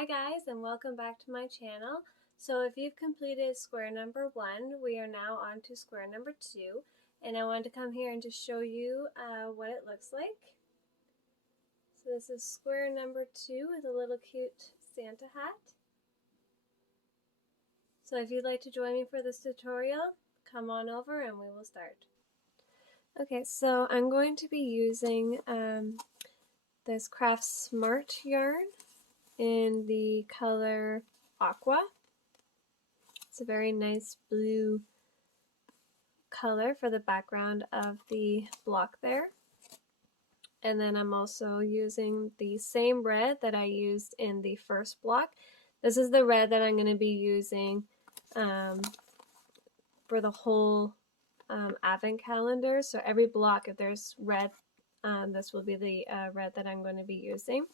Hi guys, and welcome back to my channel. So if you've completed square number 1, we are now on to square number 2, and I wanted to come here and just show you what it looks like. So this is square number 2 with a little cute Santa hat. So if you'd like to join me for this tutorial, come on over and we will start. Okay, so I'm going to be using this Craft Smart yarn in the color Aqua. It's a very nice blue color for the background of the block there. And then I'm also using the same red that I used in the first block. This is the red that I'm going to be using for the whole advent calendar. So every block, if there's red, this will be the red that I'm going to be using.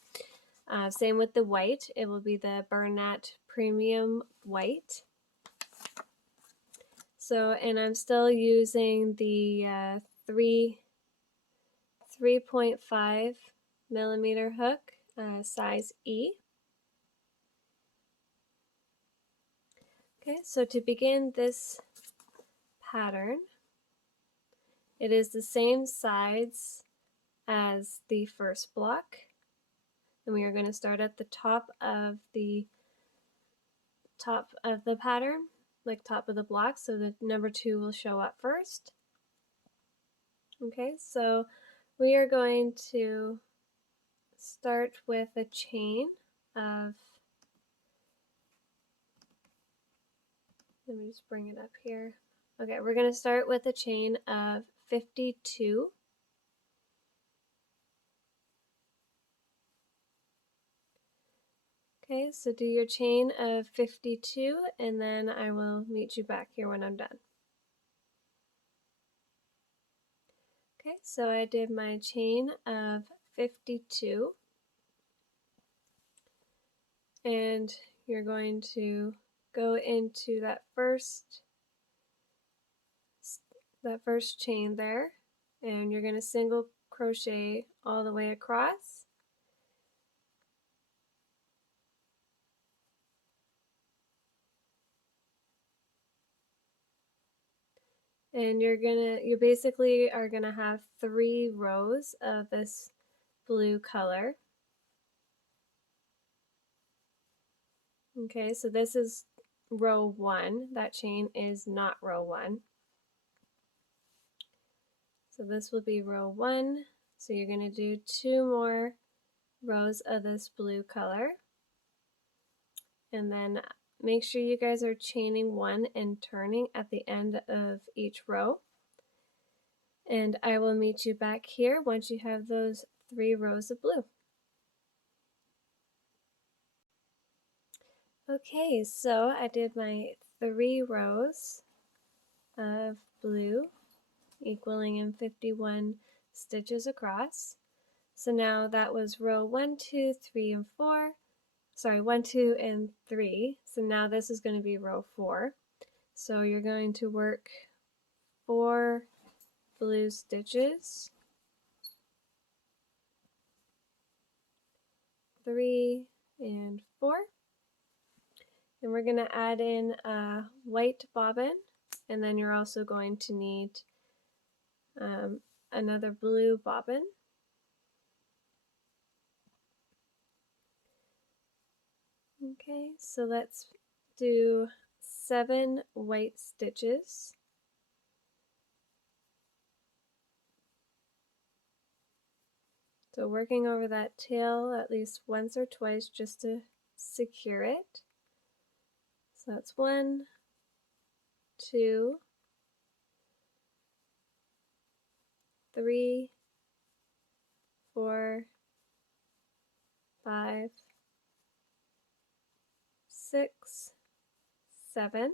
Same with the white. It will be the Bernat Premium White. So, and I'm still using the 3.5 millimeter hook, size E. Okay, so to begin this pattern, it is the same sides as the first block, and we are going to start at the top of the pattern, like top of the block, so the number 2 will show up first. Okay, so we are going to start with a chain of, let me just bring it up here. Okay, we're going to start with a chain of 52. Okay, so do your chain of 52 and then I will meet you back here when I'm done. Okay, so I did my chain of 52 and you're going to go into that first chain there, and you're going to single crochet all the way across. And you basically are gonna have 3 rows of this blue color. Okay, so this is row 1. That chain is not row 1. So this will be row 1. So you're gonna do 2 more rows of this blue color. And then make sure you guys are chaining 1 and turning at the end of each row. And I will meet you back here once you have those 3 rows of blue. Okay, so I did my 3 rows of blue, equaling in 51 stitches across. So now that was row 1, 2, 3, and 4. Sorry, 1, 2, and 3. So now this is going to be row 4. So you're going to work 4 blue stitches, 3 and 4. And we're going to add in a white bobbin, and then you're also going to need another blue bobbin. Okay, so let's do 7 white stitches. So working over that tail at least once or twice just to secure it. So that's 1, 2, 3, 4, 5, 6, 7.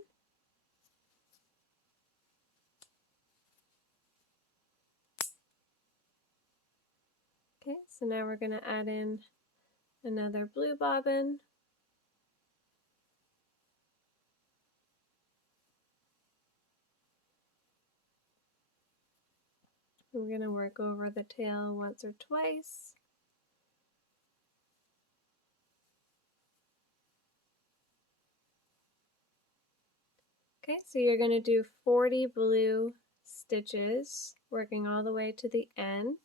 Okay, so now we're going to add in another blue bobbin. We're going to work over the tail once or twice. Okay, so you're going to do 40 blue stitches, working all the way to the end,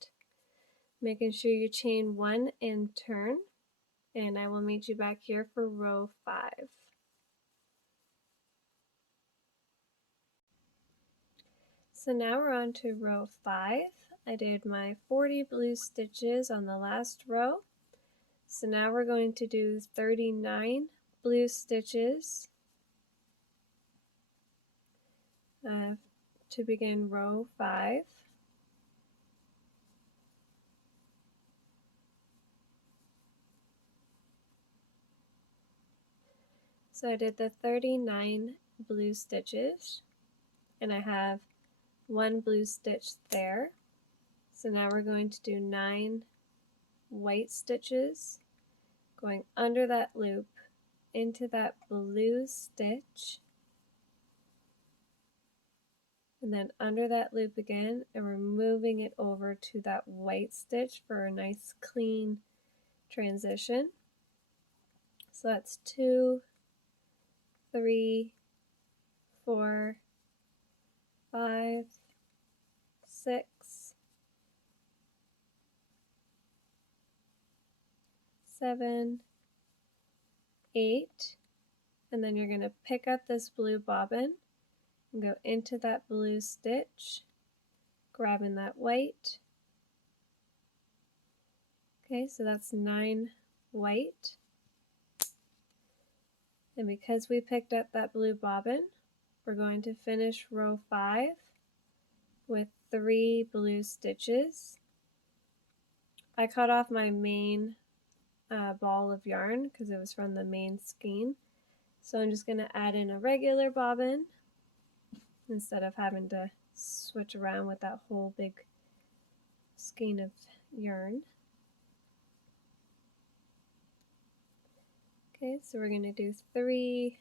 making sure you chain 1 and turn, and I will meet you back here for row 5. So now we're on to row 5. I did my 40 blue stitches on the last row. So now we're going to do 39 blue stitches to begin row 5. So I did the 39 blue stitches, and I have 1 blue stitch there. So now we're going to do 9 white stitches, going under that loop into that blue stitch, and then under that loop again, and we're moving it over to that white stitch for a nice clean transition. So that's 2, 3, 4, 5, 6, 7, 8, and then you're going to pick up this blue bobbin and go into that blue stitch, grabbing that white. Okay, so that's 9 white. And because we picked up that blue bobbin, we're going to finish row 5 with 3 blue stitches. I cut off my main ball of yarn because it was from the main skein. So I'm just going to add in a regular bobbin instead of having to switch around with that whole big skein of yarn. Okay, so we're going to do 3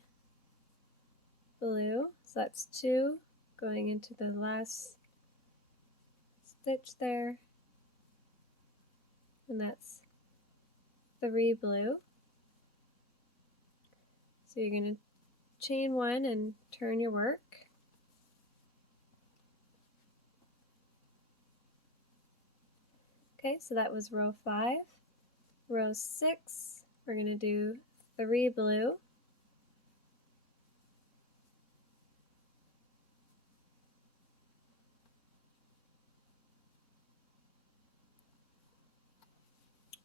blue, so that's 2 going into the last stitch there, and that's 3 blue. So you're going to chain 1 and turn your work. Okay, so that was row 5. Row 6, we're going to do 3 blue,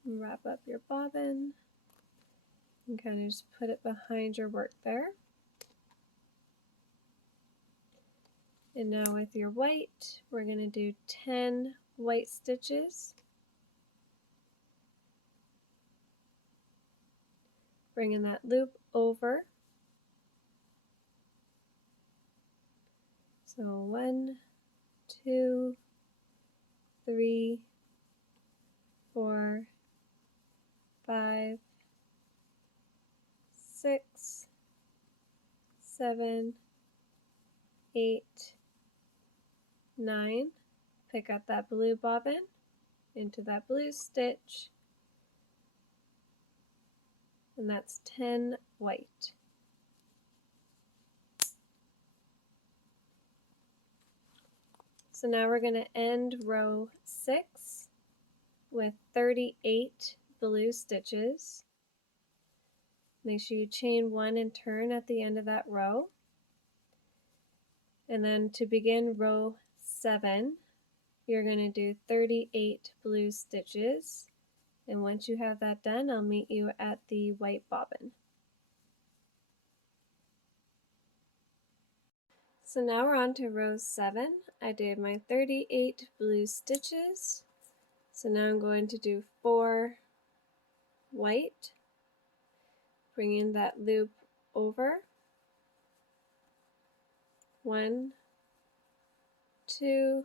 wrap up your bobbin and kind of just put it behind your work there. And now with your white, we're going to do 10 white stitches, bringing that loop over. So 1, 2, 3, 4, 5, 6, 7, 8, 9. Pick up that blue bobbin into that blue stitch, and that's 10 white. So now we're going to end row 6 with 38 blue stitches. Make sure you chain 1 and turn at the end of that row. And then to begin row 7, you're going to do 38 blue stitches. And once you have that done, I'll meet you at the white bobbin. So now we're on to row 7. I did my 38 blue stitches. So now I'm going to do 4 white, bringing that loop over. 1, 2,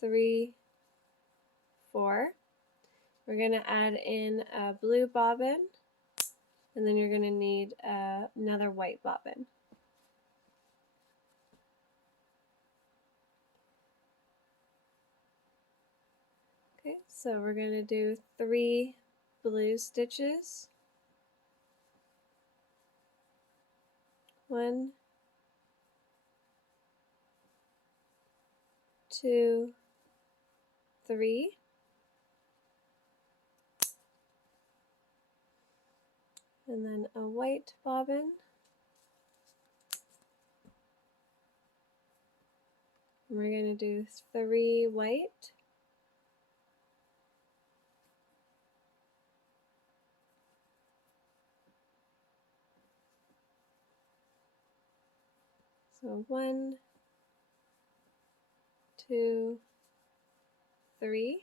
3, 4. We're going to add in a blue bobbin, and then you're going to need another white bobbin. Okay, so we're going to do 3 blue stitches. 1, 2, 3, and then a white bobbin. And we're going to do 3 white, so 1, 2, 3.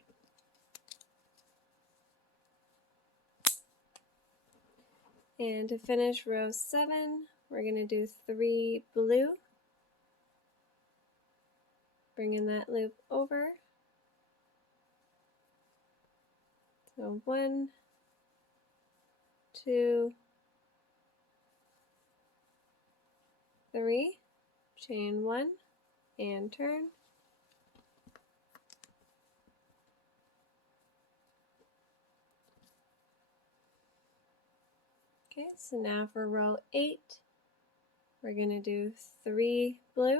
And to finish row 7, we're going to do 3 blue, bringing that loop over. So 1, 2, 3, chain 1, and turn. Okay, so now for row 8, we're going to do 3 blue,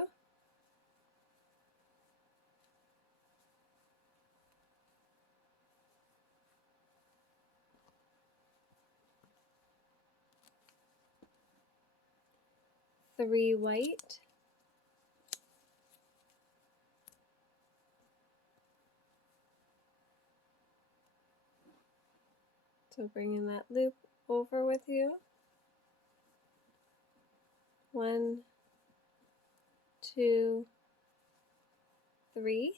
three white, so bringing that loop over with you. 1, 2, 3.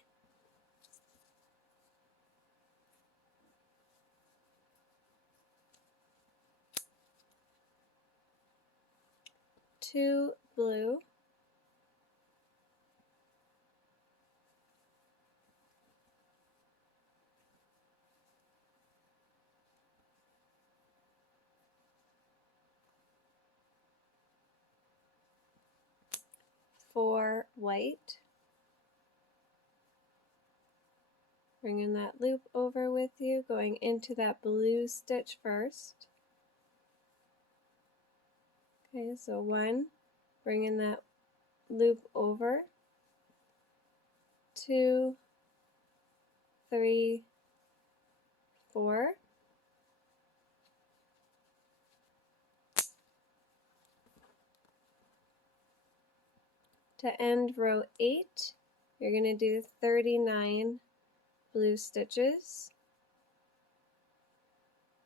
Two blue, four white, bringing that loop over with you, going into that blue stitch first. Okay, so 1, bringing that loop over, 2, 3, 4. To end row 8, you're going to do 39 blue stitches.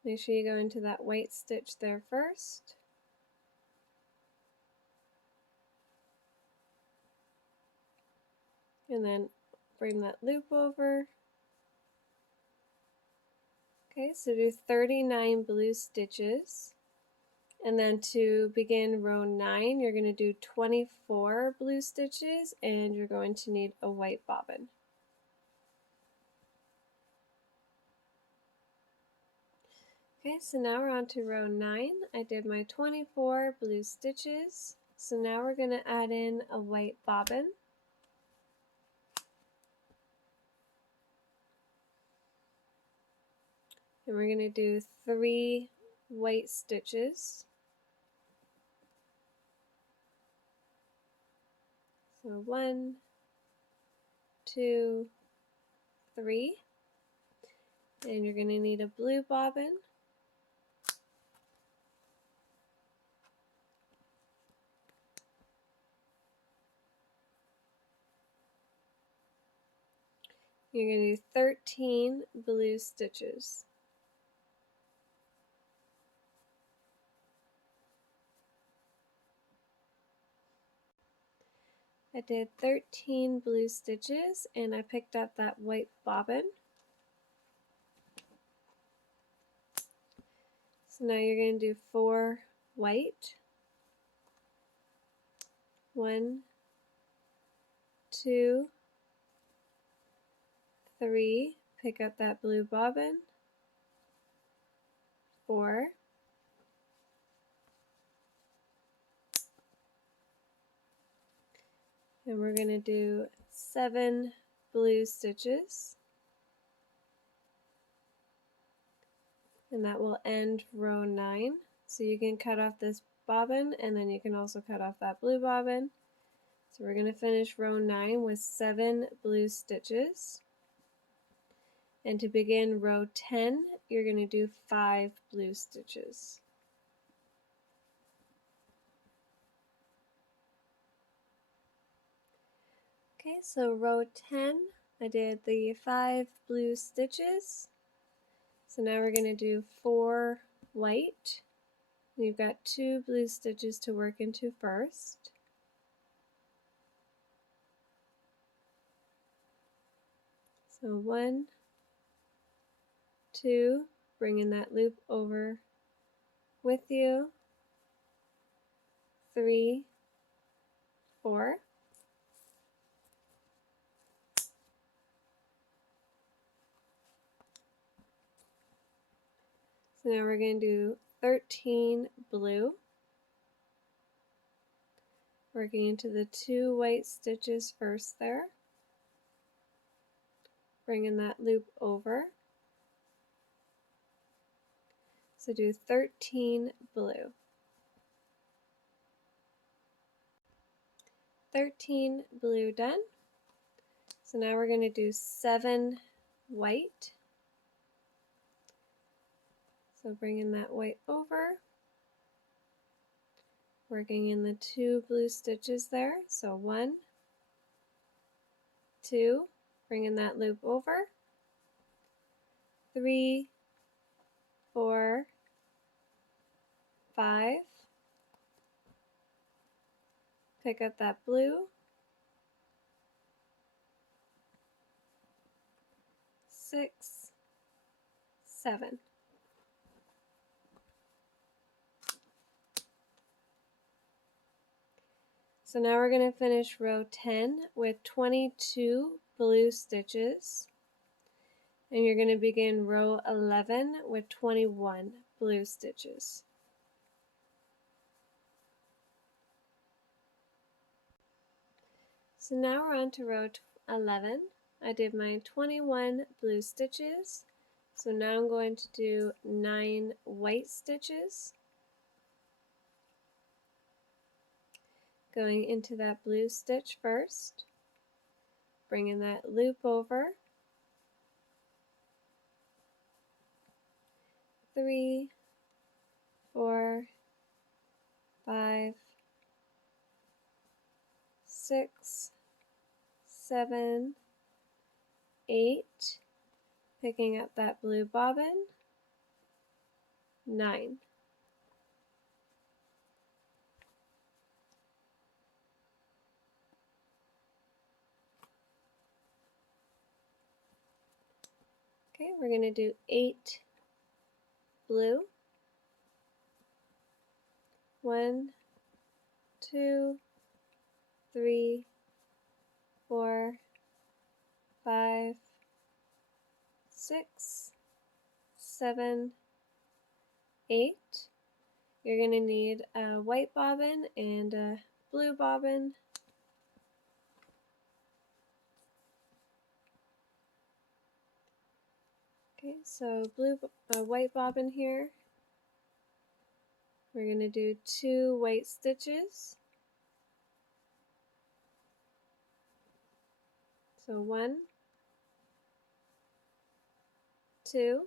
Make sure you go into that white stitch there first. And then bring that loop over. Okay, so do 39 blue stitches. And then to begin row 9, you're going to do 24 blue stitches, and you're going to need a white bobbin. Okay, so now we're on to row 9. I did my 24 blue stitches. So now we're going to add in a white bobbin. And we're going to do 3 white stitches. So 1, 2, 3. And you're going to need a blue bobbin. You're going to do 13 blue stitches. I did 13 blue stitches, and I picked up that white bobbin. So now you're going to do 4 white. 1, 2, 3, pick up that blue bobbin. 4, and we're going to do 7 blue stitches, and that will end row 9. So you can cut off this bobbin, and then you can also cut off that blue bobbin. So we're going to finish row 9 with 7 blue stitches. And to begin row 10, you're going to do 5 blue stitches. Okay, so row 10, I did the 5 blue stitches. So now we're going to do 4 white. We've got 2 blue stitches to work into first. So 1, 2, bringing that loop over with you, 3, 4. So now we're going to do 13 blue, working into the 2 white stitches first there, bringing that loop over. So do 13 blue. 13 blue done. So now we're going to do 7 white. So bringing that white over, working in the 2 blue stitches there. So 1, 2, bringing that loop over, 3, 4, 5, pick up that blue, 6, 7. So now we're going to finish row 10 with 22 blue stitches, and you're going to begin row 11 with 21 blue stitches. So now we're on to row 11. I did my 21 blue stitches, so now I'm going to do 9 white stitches, going into that blue stitch first, bringing that loop over, 3, 4, 5, 6, 7, 8, picking up that blue bobbin, 9. Okay, we're going to do 8 blue. 1, 2, 3, 4, 5, 6, 7, 8. You're going to need a white bobbin and a blue bobbin. Okay, so white bobbin here. We're going to do 2 white stitches. So 1, 2,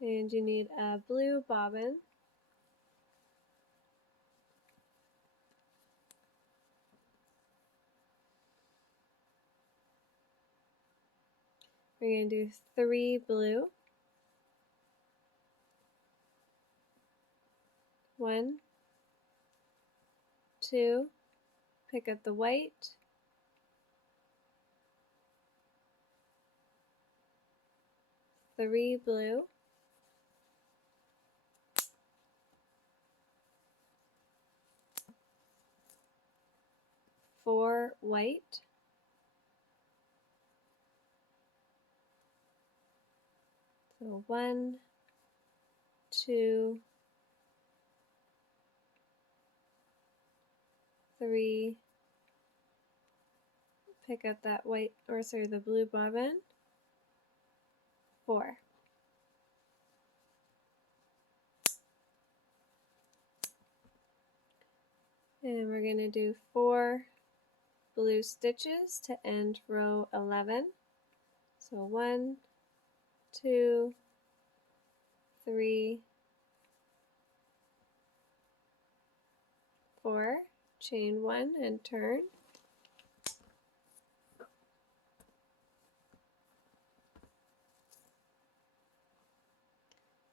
and you need a blue bobbin. We're going to do 3 blue. 1, 2, pick up the white, 3 blue, 4 white, 1, 2, 3, pick up that white, or sorry, the blue bobbin, 4. And we're going to do 4 blue stitches to end row 11. So 1, 2, 3, 4, chain 1 and turn.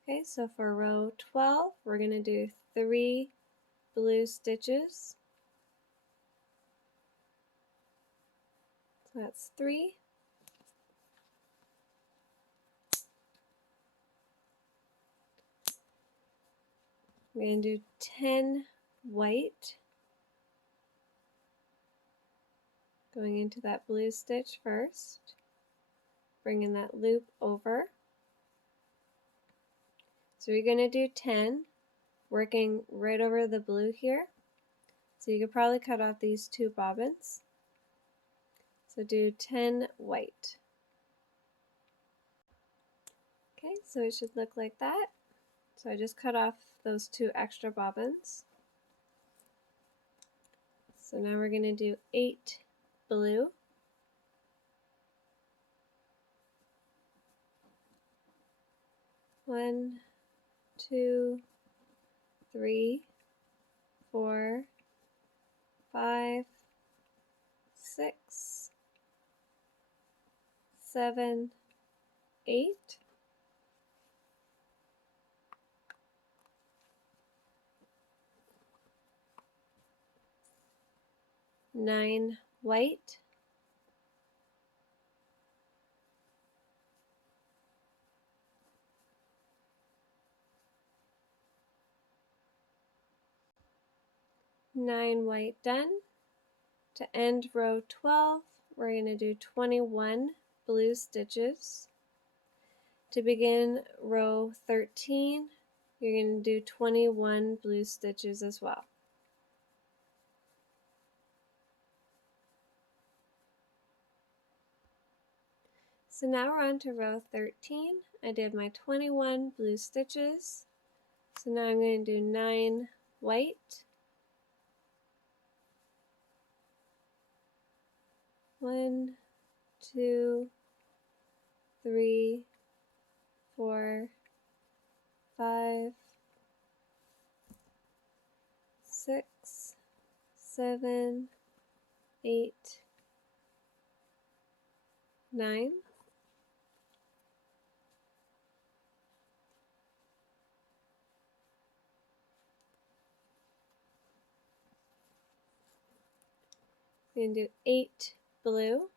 Okay, so for row 12, we're going to do 3 blue stitches. So that's 3. We're going to do 10 white, going into that blue stitch first, bringing that loop over. So you're going to do 10, working right over the blue here. So you could probably cut off these 2 bobbins. So do 10 white. Okay, so it should look like that. So I just cut off those 2 extra bobbins. So now we're going to do 8 blue. One, 2, 3, 4, 5, 6, 7, 8. 9 white. 9 white done. To end row 12, we're going to do 21 blue stitches. To begin row 13, you're going to do 21 blue stitches as well. So now we're on to row 13. I did my 21 blue stitches. So now I'm going to do 9 white. 1, 2, 3, 4, 5, 6, 7, 8, 9. I'm going to do 8 blue.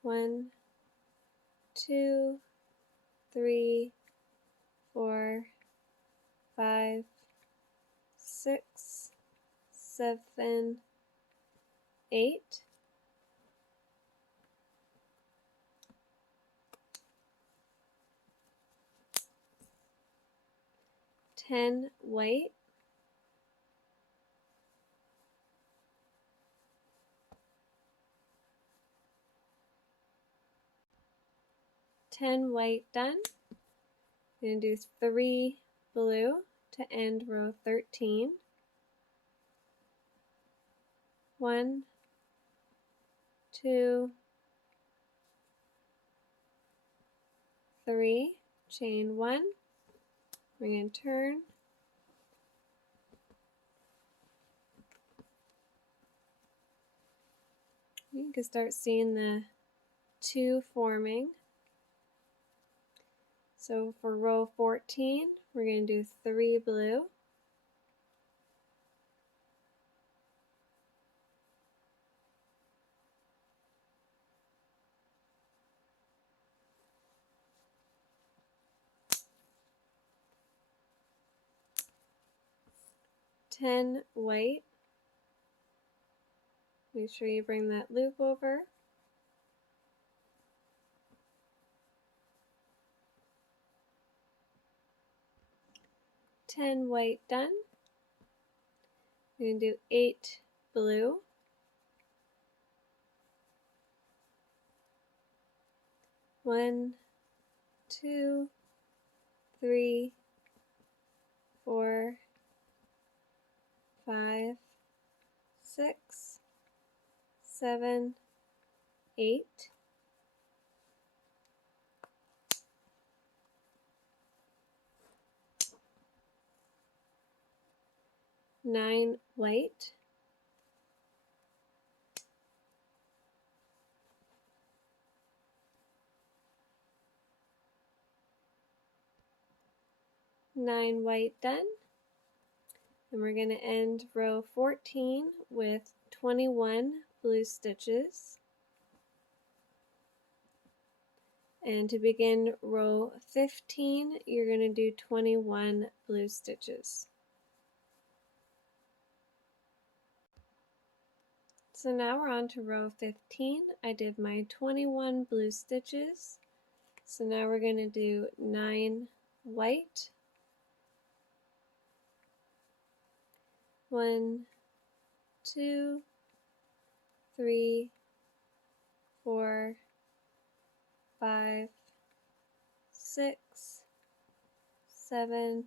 1, 2, 3, 4, 5, 6, 7, 8. 10 white. 10 white done. I'm going to do 3 blue to end row 13. 1, 2, 3, chain 1, we're going to turn. You can start seeing the 2 forming. So for row 14, we're going to do 3 blue. 10 white. Make sure you bring that loop over. 10 white done. I'm going to do 8 blue. 1, 2, 3, 4, 5, 6, 7, 8, 9 white, 9 white done, and we're going to end row 14 with 21 blue stitches. And to begin row 15, you're going to do 21 blue stitches. So now we're on to row 15. I did my 21 blue stitches. So now we're going to do 9 white, 1, 2, 3, 4, 5, 6, 7,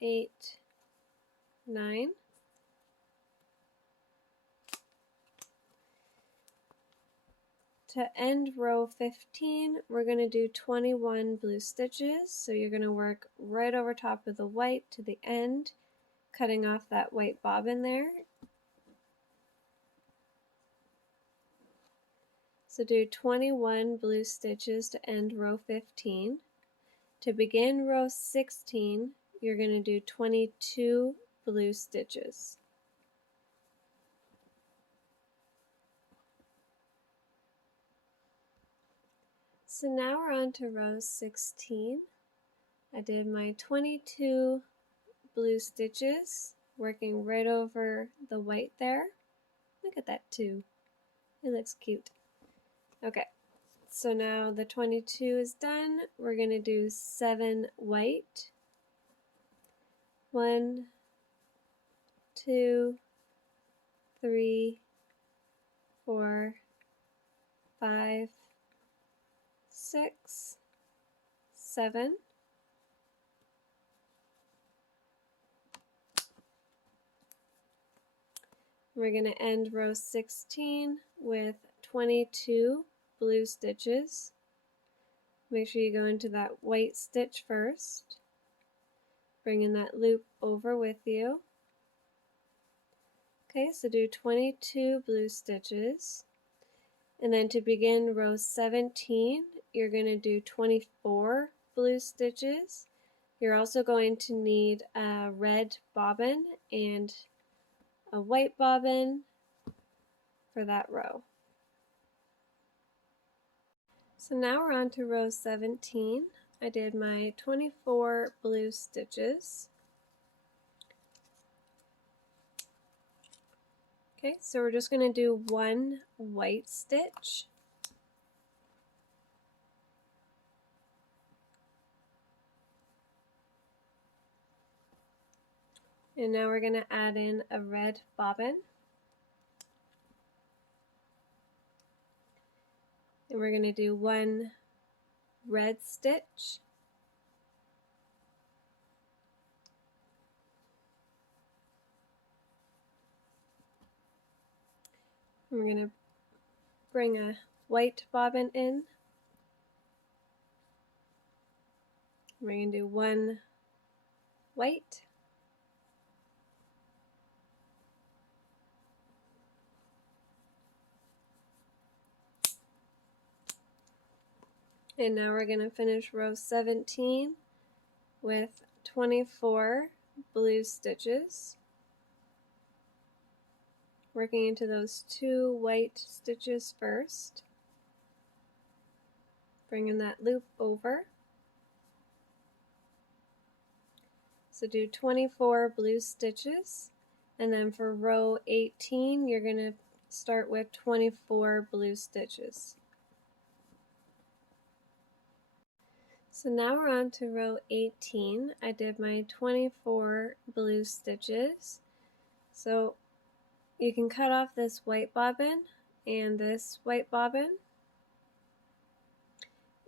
8, 9. To end row 15, we're going to do 21 blue stitches. So you're going to work right over top of the white to the end, cutting off that white bobbin there. So do 21 blue stitches to end row 15. To begin row 16, you're going to do 22 blue stitches. So now we're on to row 16. I did my 22 blue stitches, working right over the white there. Look at that too. It looks cute. Okay, so now the 22 is done. We're going to do 7 white. 1, 2, 3, 4, 5, 6, 7. We're going to end row 16 with 22 blue stitches. Make sure you go into that white stitch first, bringing that loop over with you. Okay, so do 22 blue stitches. And then to begin row 17, you're going to do 24 blue stitches. You're also going to need a red bobbin and a white bobbin for that row. So now we're on to row 17. I did my 24 blue stitches. Okay, so we're just going to do 1 white stitch. And now we're going to add in a red bobbin. And we're going to do 1 red stitch. And we're going to bring a white bobbin in. We're going to do 1 white. And now we're going to finish row 17 with 24 blue stitches, working into those 2 white stitches first, bringing that loop over. So do 24 blue stitches, and then for row 18 you're going to start with 24 blue stitches. So now we're on to row 18. I did my 24 blue stitches. So you can cut off this white bobbin and this white bobbin,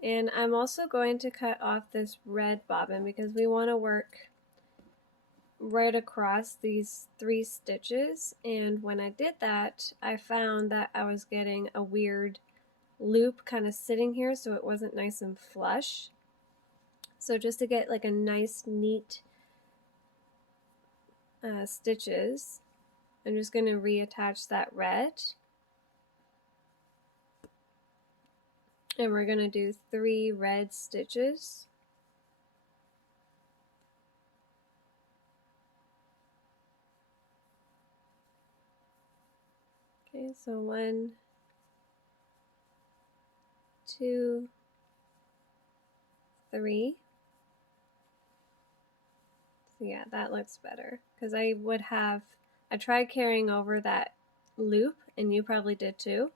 And I'm also going to cut off this red bobbin because we want to work right across these 3 stitches, and when I did that I found that I was getting a weird loop kind of sitting here, so it wasn't nice and flush. So just to get like a nice neat stitches, I'm just going to reattach that red, and we're going to do 3 red stitches. Okay, so 1, 2, 3. So yeah, that looks better, because I tried carrying over that loop, and you probably did too.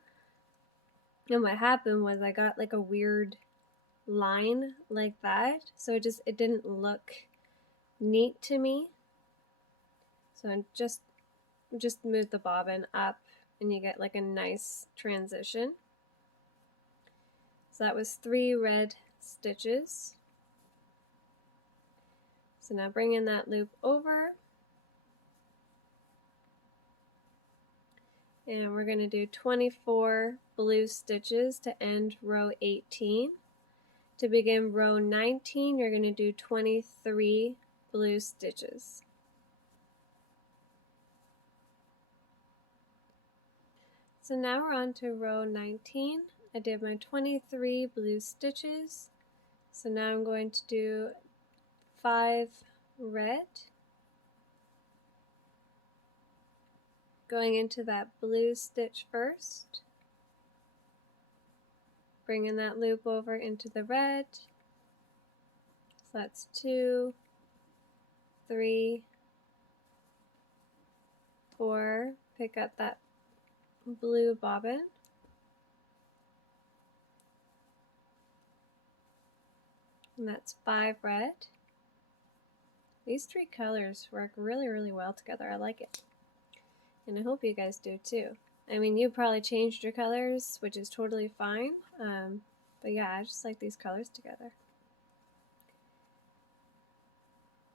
And what happened was I got like a weird line like that, so it didn't look neat to me. So I just move the bobbin up and you get like a nice transition. So that was 3 red stitches. So now bring in that loop over, and we're going to do 24 blue stitches to end row 18. To begin row 19, you're going to do 23 blue stitches. So now we're on to row 19. I did my 23 blue stitches. So now I'm going to do 5 red, going into that blue stitch first, bringing that loop over into the red. So that's 2, 3, 4, pick up that blue bobbin, and that's 5 red. These 3 colors work really, really well together. I like it. And I hope you guys do too. I mean, you probably changed your colors, which is totally fine. But yeah, I just like these colors together.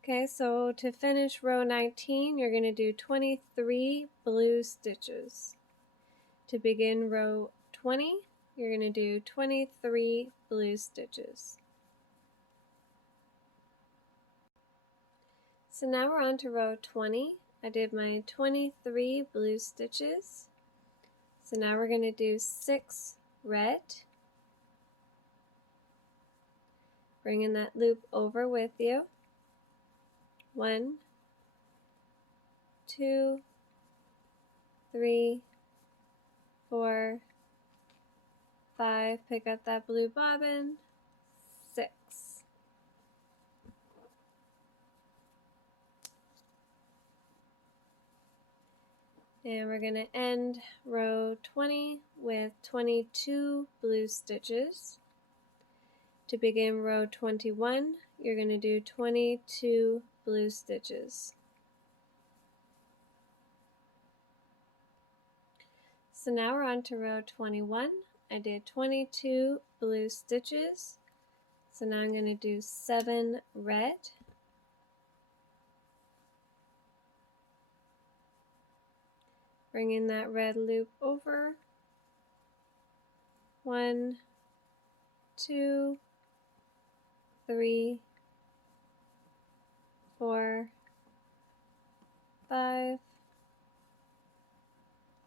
Okay, so to finish row 19, you're going to do 23 blue stitches. To begin row 20, you're going to do 23 blue stitches. So now we're on to row 20. I did my 23 blue stitches. So now we're going to do 6 red. Bringing that loop over with you. 1, 2, 3, 4, 5. Pick up that blue bobbin. 6. And we're going to end row 20 with 22 blue stitches. To begin row 21, you're going to do 22 blue stitches. So now we're on to row 21. I did 22 blue stitches. So now I'm going to do 7 red. Bring in that red loop over. 1, 2, 3, 4, 5,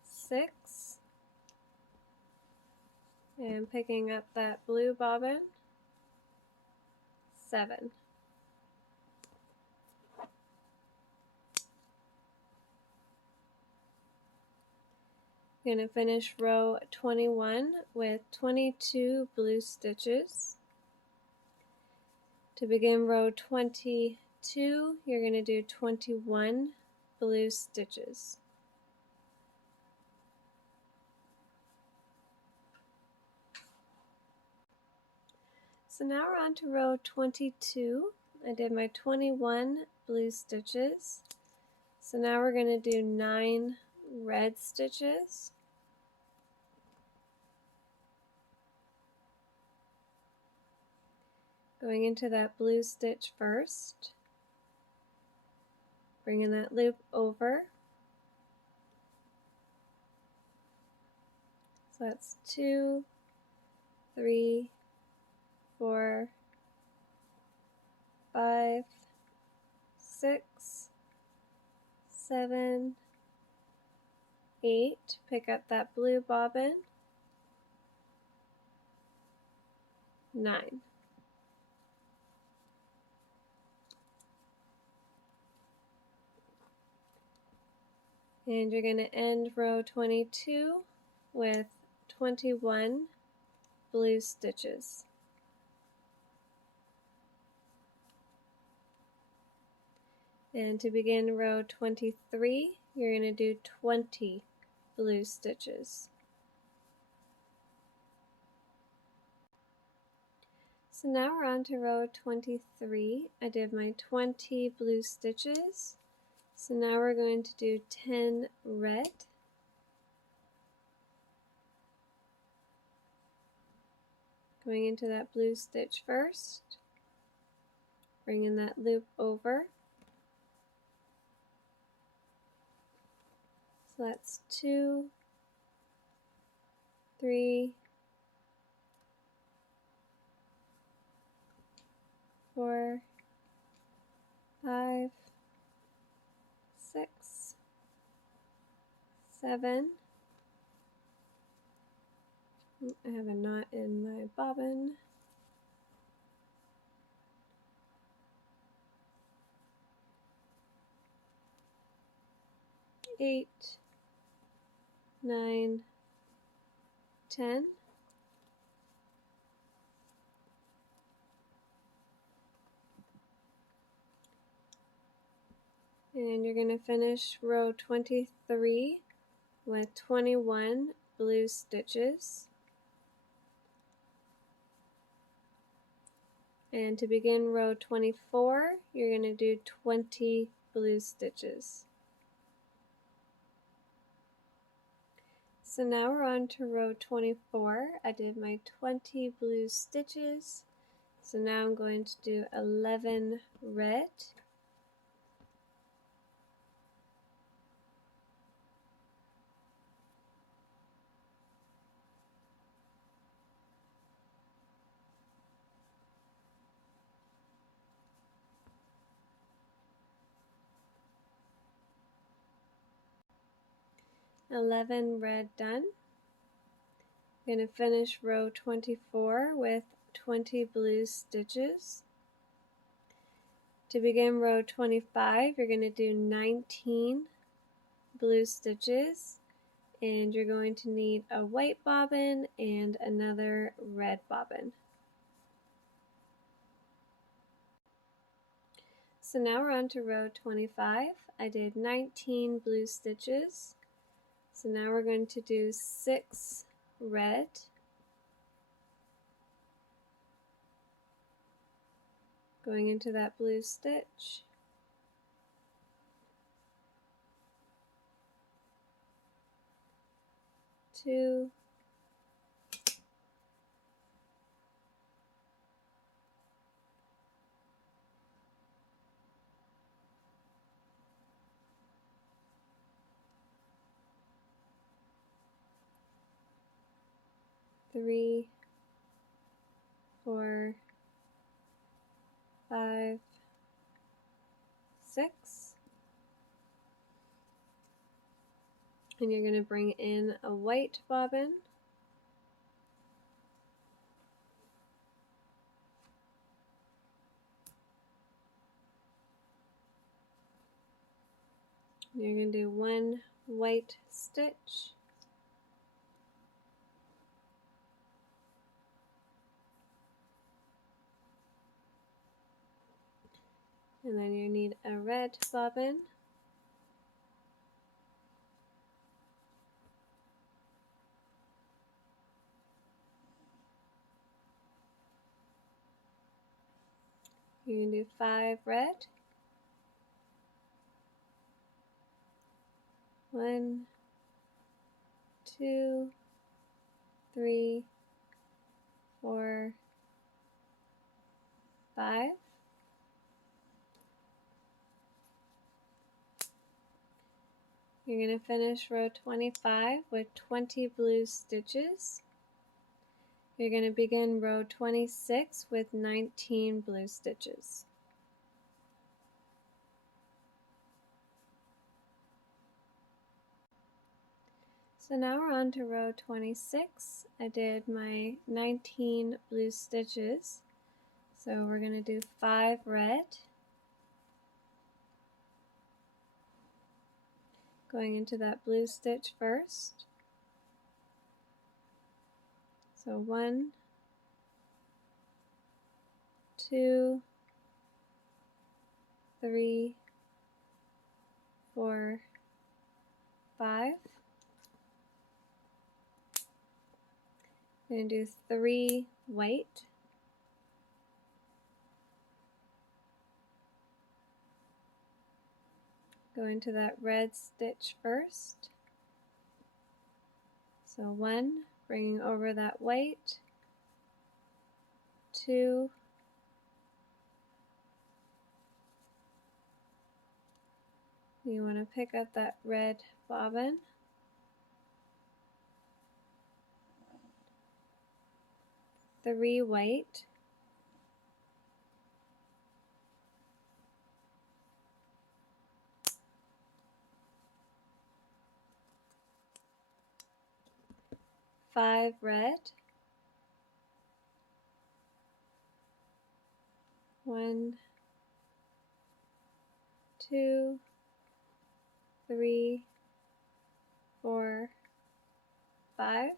6. And picking up that blue bobbin. 7. I'm going to finish row 21 with 22 blue stitches. To begin row 22, you're going to do 21 blue stitches. So now we're on to row 22. I did my 21 blue stitches. So now we're going to do 9 red stitches. Going into that blue stitch first, bringing that loop over. So that's 2, 3, 4, 5, 6, 7, 8. Pick up that blue bobbin. 9. And you're going to end row 22 with 21 blue stitches. And to begin row 23, you're going to do 20 blue stitches. So now we're on to row 23. I did my 20 blue stitches. So now we're going to do 10 red. Going into that blue stitch first, bringing that loop over. So that's 2, 3, 4, 5, 6, 7. I have a knot in my bobbin. 8, 9, 10. And you're going to finish row 23 with 21 blue stitches. And to begin row 24, you're going to do 20 blue stitches. So now we're on to row 24. I did my 20 blue stitches. So now I'm going to do 11 red. Red done. I'm going to finish row 24 with 20 blue stitches. To begin row 25, you're going to do 19 blue stitches, and you're going to need a white bobbin and another red bobbin. So now we're on to row 25. I did 19 blue stitches. So now we're going to do 6 red. Going into that blue stitch. 2, 3, 4, 5, 6. And you're going to bring in a white bobbin. You're going to do 1 white stitch. And then you need a red bobbin. You can do 5 red. 1, 2, 3, 4, 5. You're going to finish row 25 with 20 blue stitches. You're going to begin row 26 with 19 blue stitches. So now we're on to row 26. I did my 19 blue stitches. So we're going to do 5 red, going into that blue stitch first. So 1, 2, 3, 4, 5. I'm going to do 3 white, go into that red stitch first. So 1, bringing over that white, 2, you want to pick up that red bobbin, 3 white, five red, 1, 2, 3, 4, 5.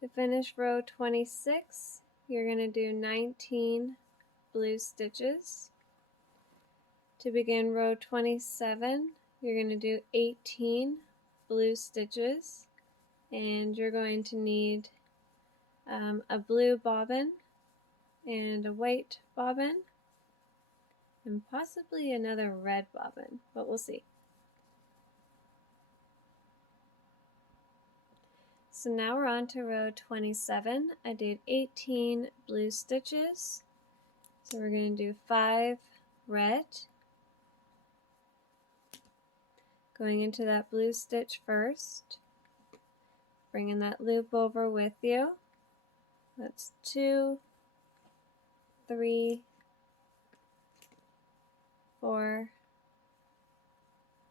To finish row 26, you're going to do 19 blue stitches. To begin row 27, you're going to do 18 blue stitches, and you're going to need a blue bobbin and a white bobbin and possibly another red bobbin, but we'll see. So now we're on to row 27. I did 18 blue stitches, so we're going to do 5 red, going into that blue stitch first, bringing that loop over with you. That's 2, 3, 4,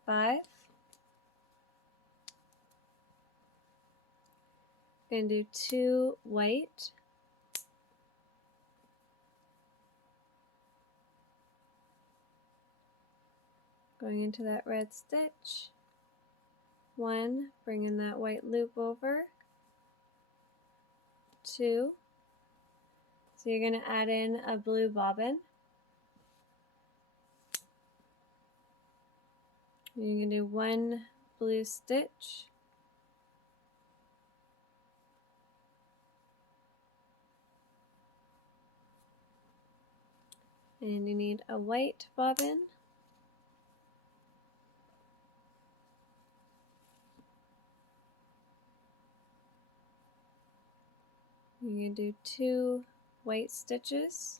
5. Going to do 2 white, going into that red stitch, 1, bringing that white loop over, 2, so you're going to add in a blue bobbin, you're going to do 1 blue stitch, and you need a white bobbin, you're going to do 2 white stitches,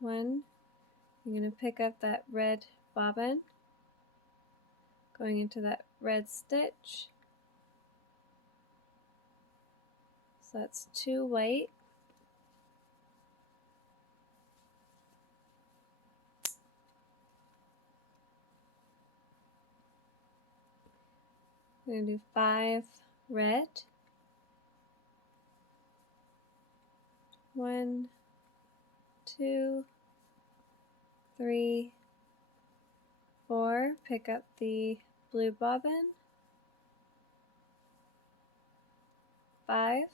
one, you're going to pick up that red bobbin, going into that red stitch, so that's 2 white, we're going to do 5 red, 1, 2, 3, 4, pick up the blue bobbin, 5,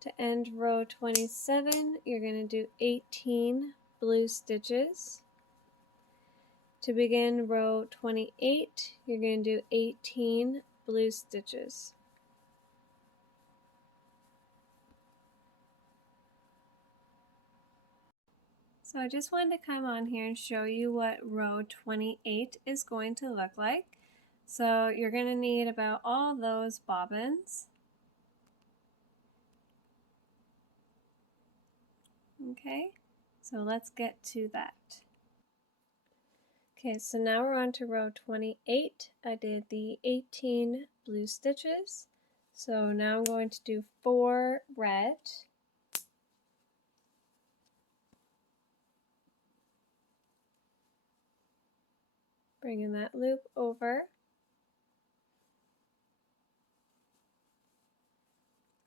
to end row 27, you're going to do 18 blue stitches. To begin row 28, you're going to do 18 blue stitches. So I just wanted to come on here and show you what row 28 is going to look like. So you're going to need about all those bobbins. Okay, so let's get to that. Okay, so now we're on to row 28. I did the 18 blue stitches. So now I'm going to do 4 red. Bringing that loop over.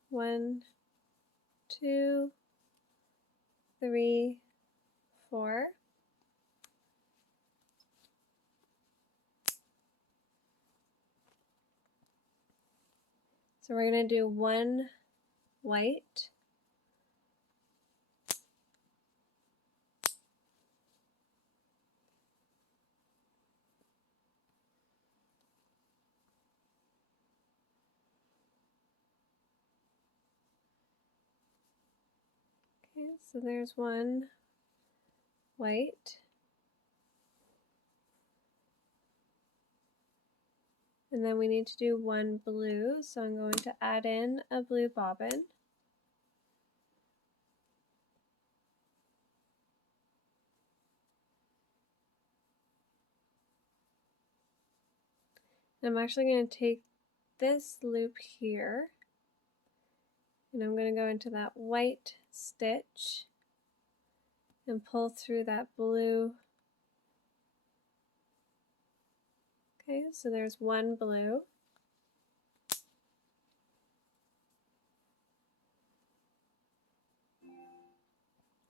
1, 2, 3, 4. So we're going to do 1 white, okay, so there's 1 white, and then we need to do 1 blue, so I'm going to add in a blue bobbin. I'm actually going to take this loop here, and I'm going to go into that white stitch and pull through that blue. Okay, so there's 1 blue.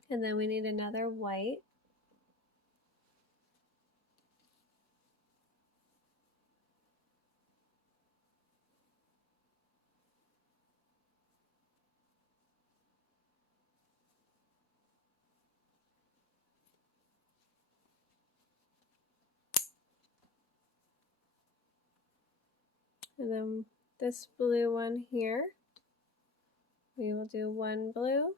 And then we need another white. And then this blue one here, we will do 1 blue.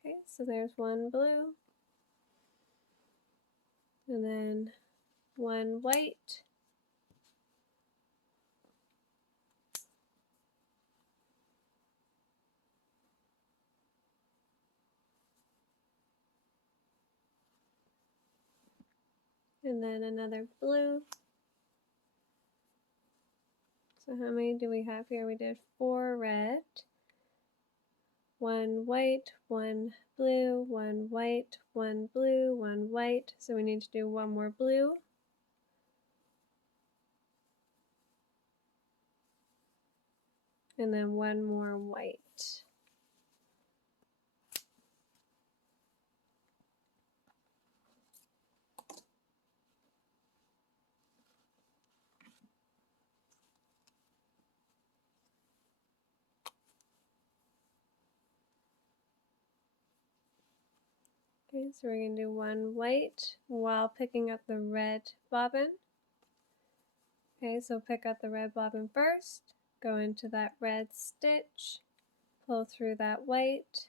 Okay, so there's 1 blue. And then 1 white. And then another blue. So how many do we have here? We did 4 red, 1 white, 1 blue, 1 white, 1 blue, 1 white. So we need to do 1 more blue. And then 1 more white. Okay, so we're going to do 1 white while picking up the red bobbin. Okay, so pick up the red bobbin first, go into that red stitch, pull through that white,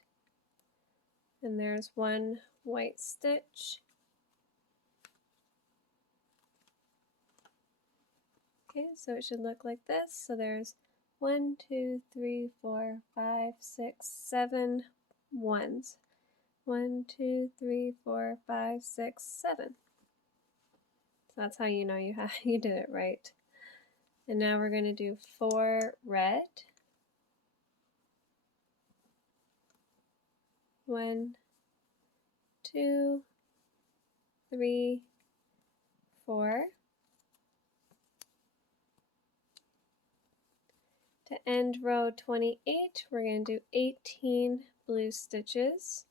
and there's 1 white stitch. Okay, so it should look like this. So there's 1, 2, 3, 4, 5, 6, 7 ones. 1, 2, 3, 4, 5, 6, 7. So that's how you know you did it right. And now we're going to do 4 red. 1, 2, 3, 4. To end row 28, we're going to do 18 blue stitches.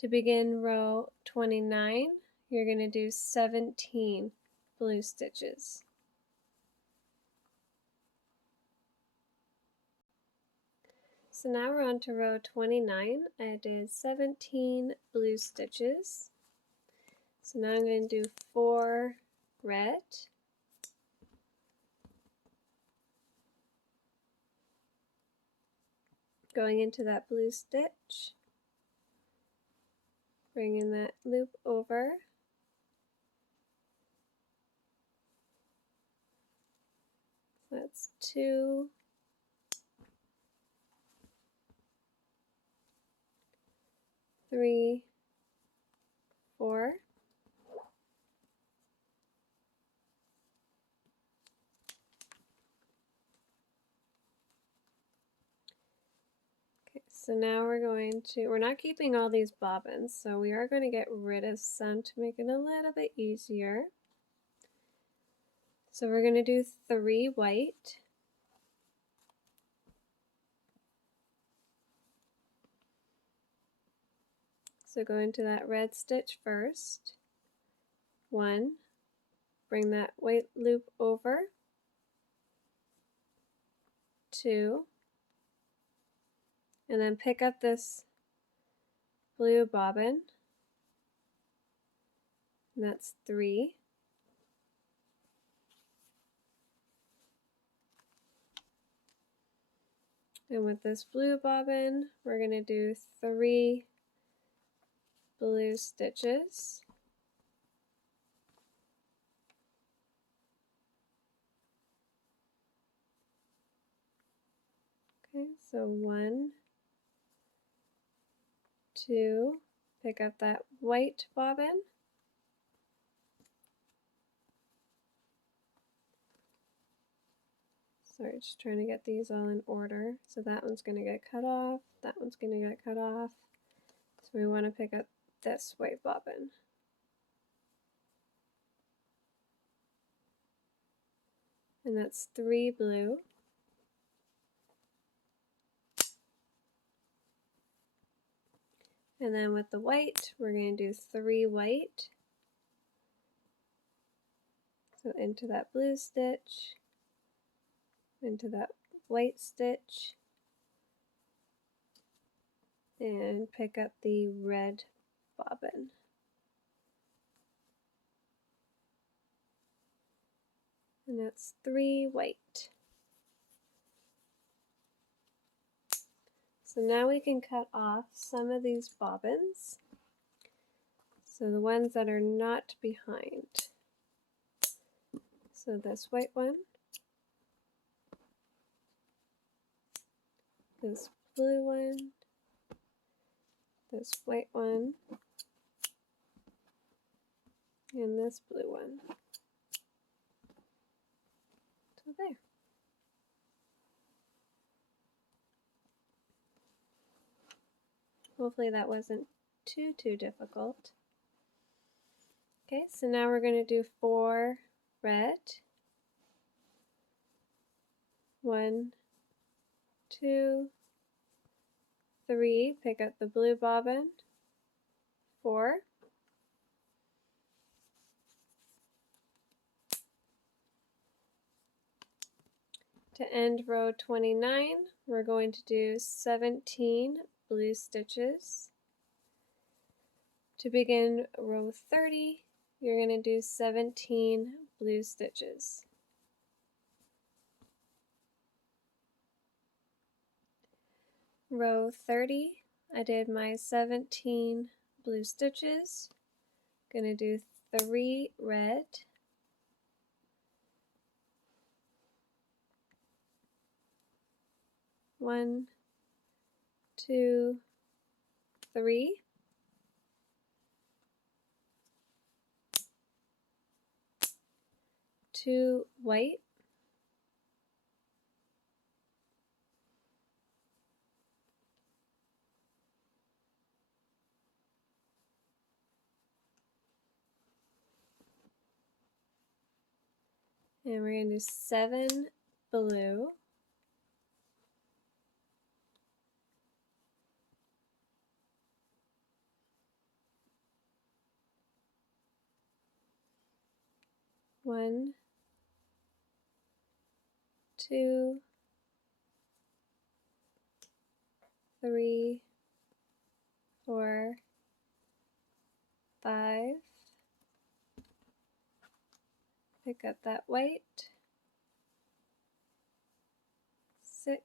To begin row 29, you're going to do 17 blue stitches. So now we're on to row 29. I did 17 blue stitches. So now I'm going to do 4 red, going into that blue stitch, bringing that loop over, so that's 2, 3, 4, okay, so now we're not keeping all these bobbins, so we are going to get rid of some to make it a little bit easier. So we're going to do 3 white, so go into that red stitch first, 1, bring that white loop over, 2, and then pick up this blue bobbin, and that's 3, and with this blue bobbin we're going to do 3 blue stitches, okay, so 1, 2, pick up that white bobbin, sorry, just trying to get these all in order. So that one's going to get cut off, that one's going to get cut off, so we want to pick up this white bobbin. And that's 3 blue. And then with the white, we're going to do 3 white. So into that blue stitch, into that white stitch, and pick up the red bobbin. And that's 3 white. So now we can cut off some of these bobbins. So the ones that are not behind. So this white one, this blue one, this white one, and this blue one. So there. Hopefully that wasn't too difficult. Okay, so now we're going to do 4 red. 1, 2, 3, pick up the blue bobbin, 4, to end row 29, we're going to do 17 blue stitches. To begin row 30, you're going to do 17 blue stitches. Row 30, I did my 17 blue stitches. Going to do 3 red, 1, 2, 3. 2 white, and we're going to do 7 blue, 1, 2, 3, 4, 5. Pick up that white. 6,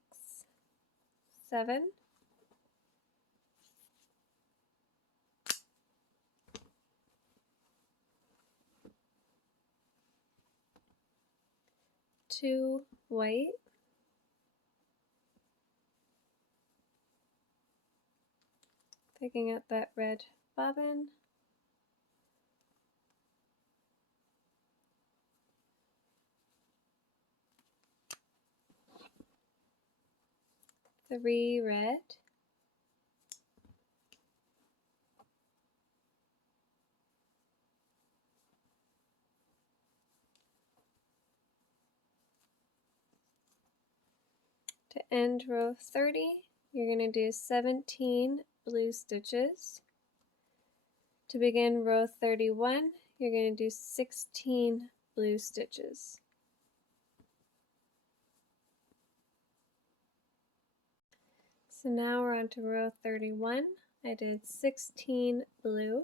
7. 2 white. Picking up that red bobbin. 3 red. 'To end row 30, you're going to do 17 blue stitches. To begin row 31, you're going to do 16 blue stitches. So now we're on to row 31. I did 16 blue.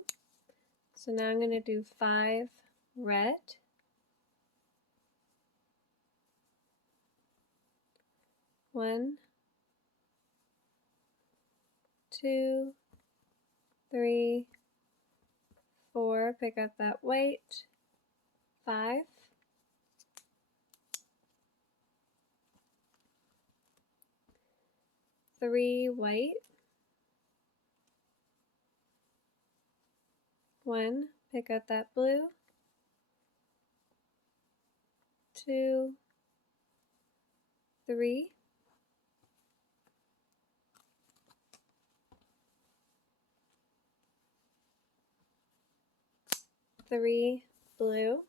So now I'm going to do 5 red. 1, 2, 3, 4. Pick up that white. 5. 3 white. 1. Pick up that blue. 2, 3. 3 blue.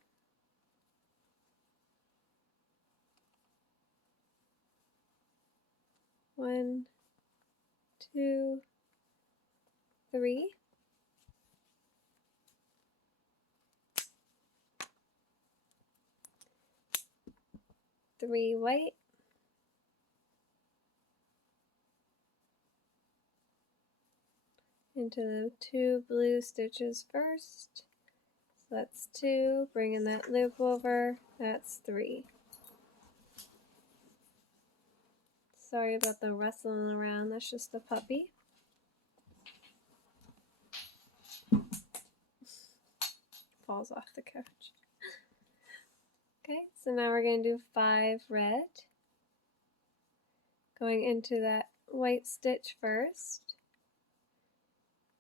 1, 2, 3. 3 white. 2 blue stitches first. So that's 2, bringing that loop over, that's 3. Sorry about the rustling around, that's just a puppy. Falls off the couch. Okay, so now we're going to do 5 red. Going into that white stitch first.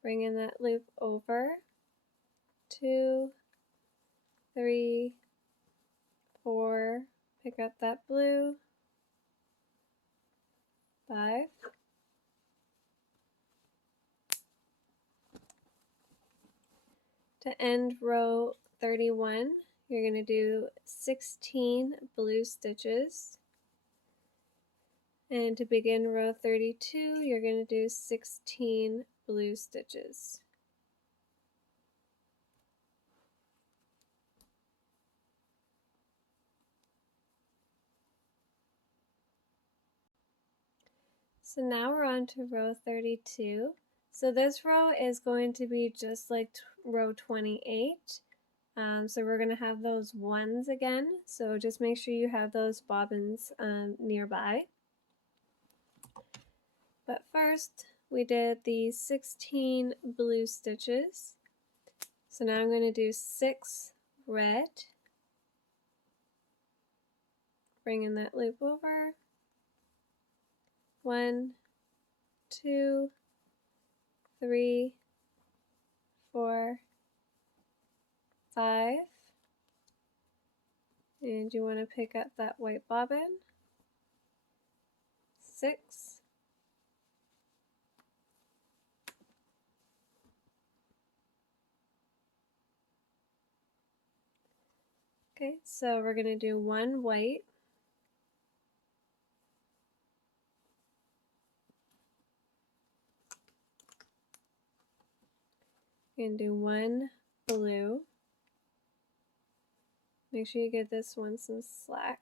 Bringing that loop over. 2, 3, 4. Pick up that blue. 5. To end row 31, you're going to do 16 blue stitches. And to begin row 32, you're going to do 16 blue stitches. So now we're on to row 32. So this row is going to be just like row 28. So we're going to have those ones again. So just make sure you have those bobbins nearby. But first, we did the 16 blue stitches. So now I'm going to do 6 red. Bringing that loop over. 1, 2, 3, 4, 5. And you want to pick up that white bobbin. 6. Okay, so we're going to do 1 white. We're going to do 1 blue. Make sure you give this one some slack.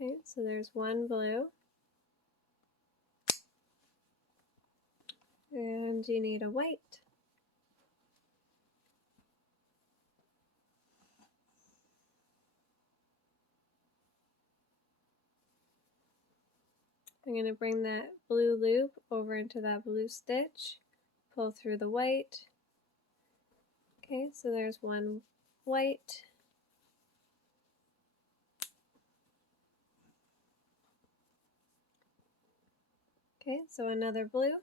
Okay, so there's one blue. And you need a white. I'm going to bring that blue loop over into that blue stitch, pull through the white. Okay, so there's one white. Okay, so another blue.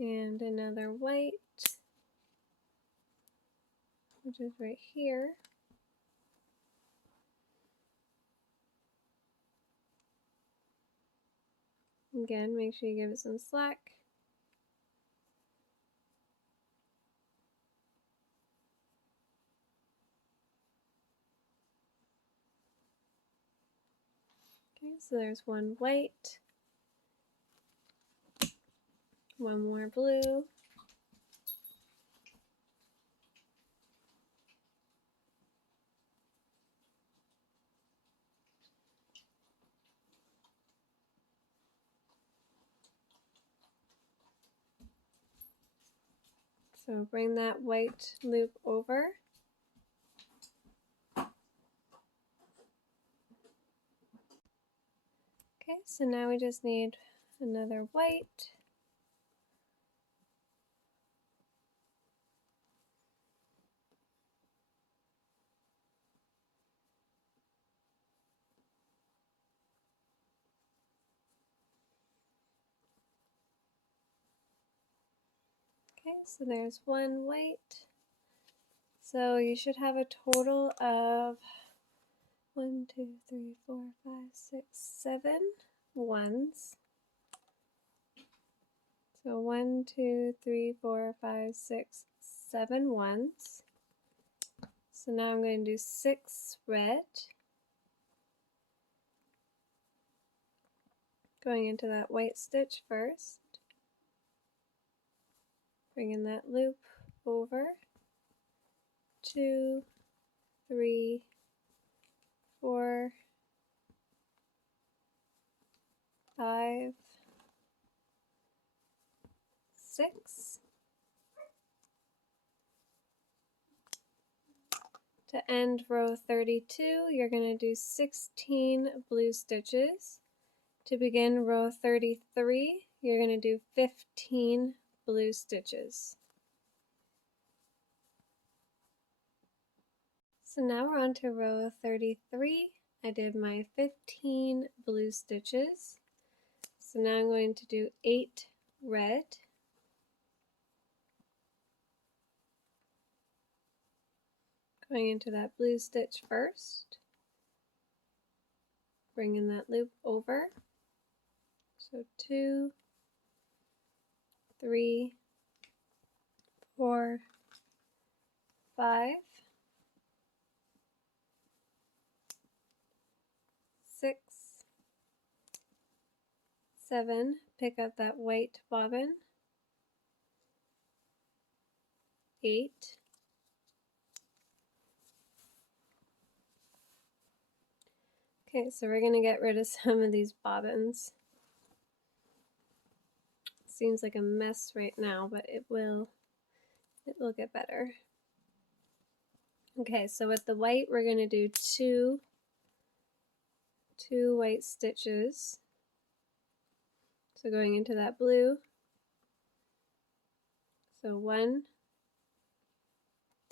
And another white, which is right here. Again, make sure you give it some slack. Okay, so there's one white, one more blue, so bring that white loop over. Okay, so now we just need another white. Okay, so there's one white. So you should have a total of 1, 2, 3, 4, 5, 6, 7 ones. So 1, 2, 3, 4, 5, 6, 7 ones. So now I'm going to do 6 red. Going into that white stitch first. Bringing that loop over. 2, 3, 4, 5, 6. To end row 32, you're going to do 16 blue stitches. To begin row 33, you're going to do 15 blue stitches. So now we're on to row 33. I did my 15 blue stitches. So now I'm going to do 8 red. Going into that blue stitch first. Bringing that loop over. So 2, 3, 4, 5, 6, 7, pick up that white bobbin, 8, okay, so we're going to get rid of some of these bobbins. Seems like a mess right now, but it will get better. Okay, so with the white, we're going to do two white stitches. So going into that blue. So 1,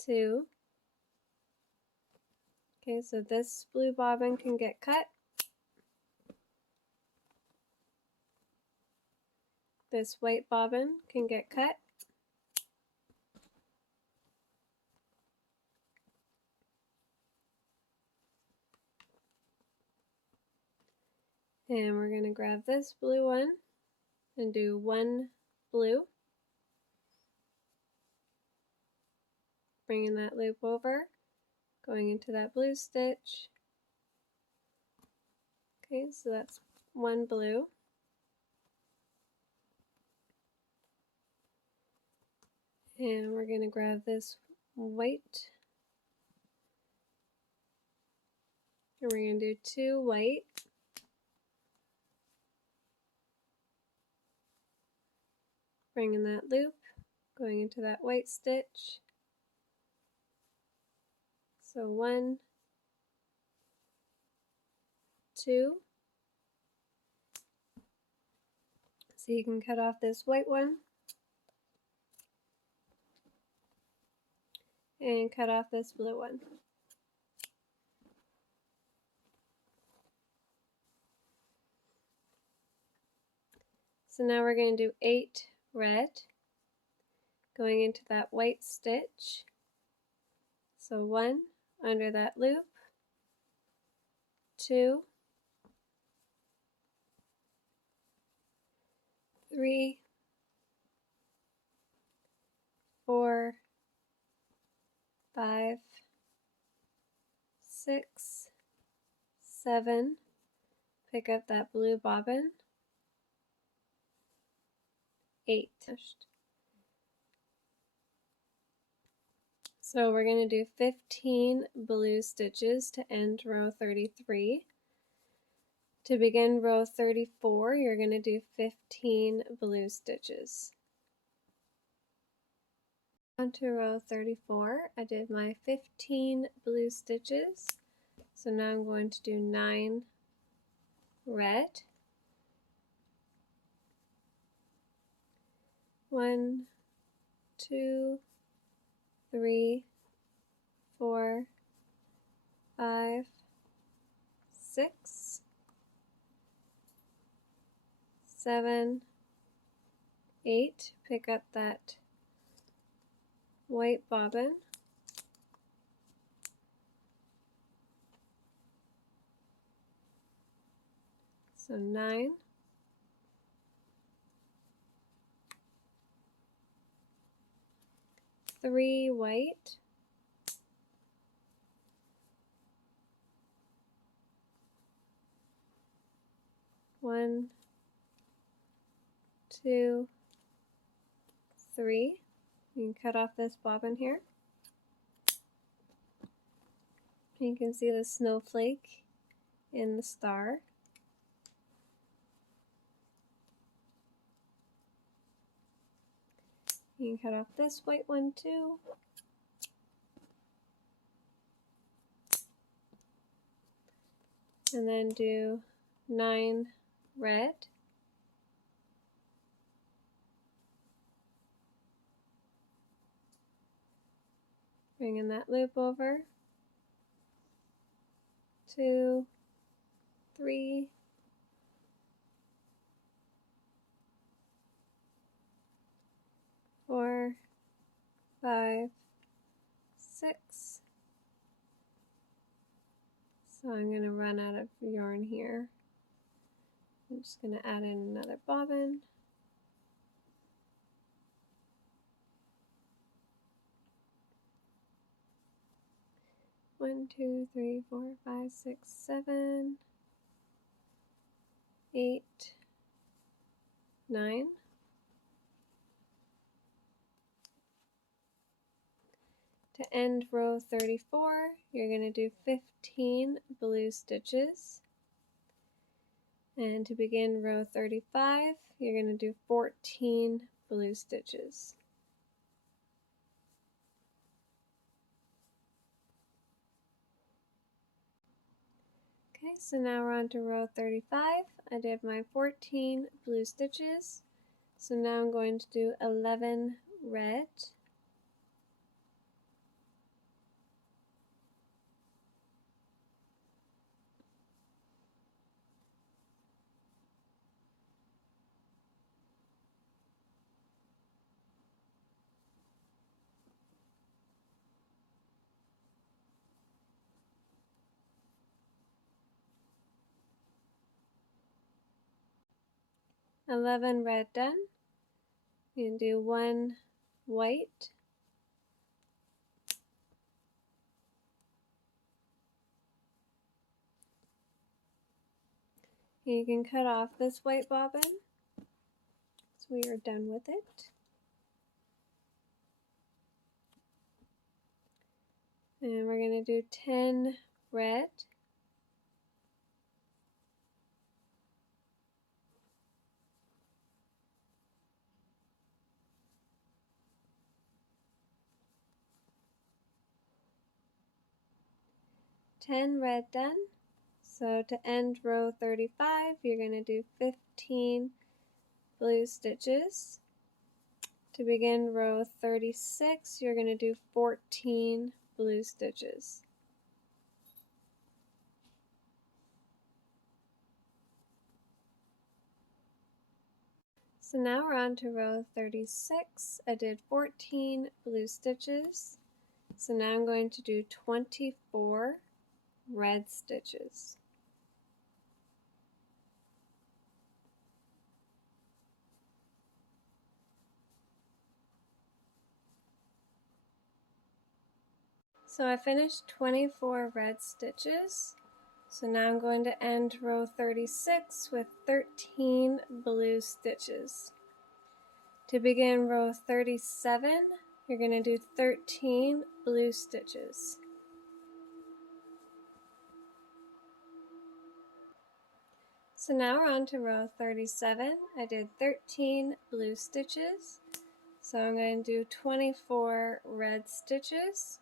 2. Okay, so this blue bobbin can get cut. This white bobbin can get cut. And we're going to grab this blue one and do one blue, bringing that loop over, going into that blue stitch. Okay, so that's one blue. And we're going to grab this white, and we're going to do two white, bringing that loop, going into that white stitch. So one, two. So you can cut off this white one and cut off this blue one. So now we're going to do 8 red, going into that white stitch. So 1 under that loop, 2, 3, 4, 5, 6, 7, pick up that blue bobbin, 8. So we're going to do 15 blue stitches to end row 33. To begin row 34, you're going to do 15 blue stitches. On to row 34, I did my 15 blue stitches. So now I'm going to do 9 red. 1, 2, 3, 4, 5, 6, 7, 8. Pick up that white bobbin. So 9. 3 white. 1, 2, 3. You can cut off this bobbin here. You can see the snowflake in the star. You can cut off this white one too. And then do 9 red. Bringing that loop over. 2, 3, 4, 5, 6. So I'm going to run out of yarn here. I'm just going to add in another bobbin. One, 2, 3, 4, 5, 6, 7, 8, 9. To end row 34, you're going to do 15 blue stitches. And to begin row 35, you're going to do 14 blue stitches. Okay, so now we're on to row 35. I did my 14 blue stitches. So now I'm going to do 11 red. 11 red done. You can do 1 white, you can cut off this white bobbin, so we are done with it. And we're going to do 10 red, done. So to end row 35, you're going to do 15 blue stitches. To begin row 36, you're going to do 14 blue stitches. So now we're on to row 36. I did 14 blue stitches. So now I'm going to do 24 red stitches. So I finished 24 red stitches. So now I'm going to end row 36 with 13 blue stitches. To begin row 37, you're going to do 13 blue stitches. So now we're on to row 37. I did 13 blue stitches. So I'm going to do 24 red stitches.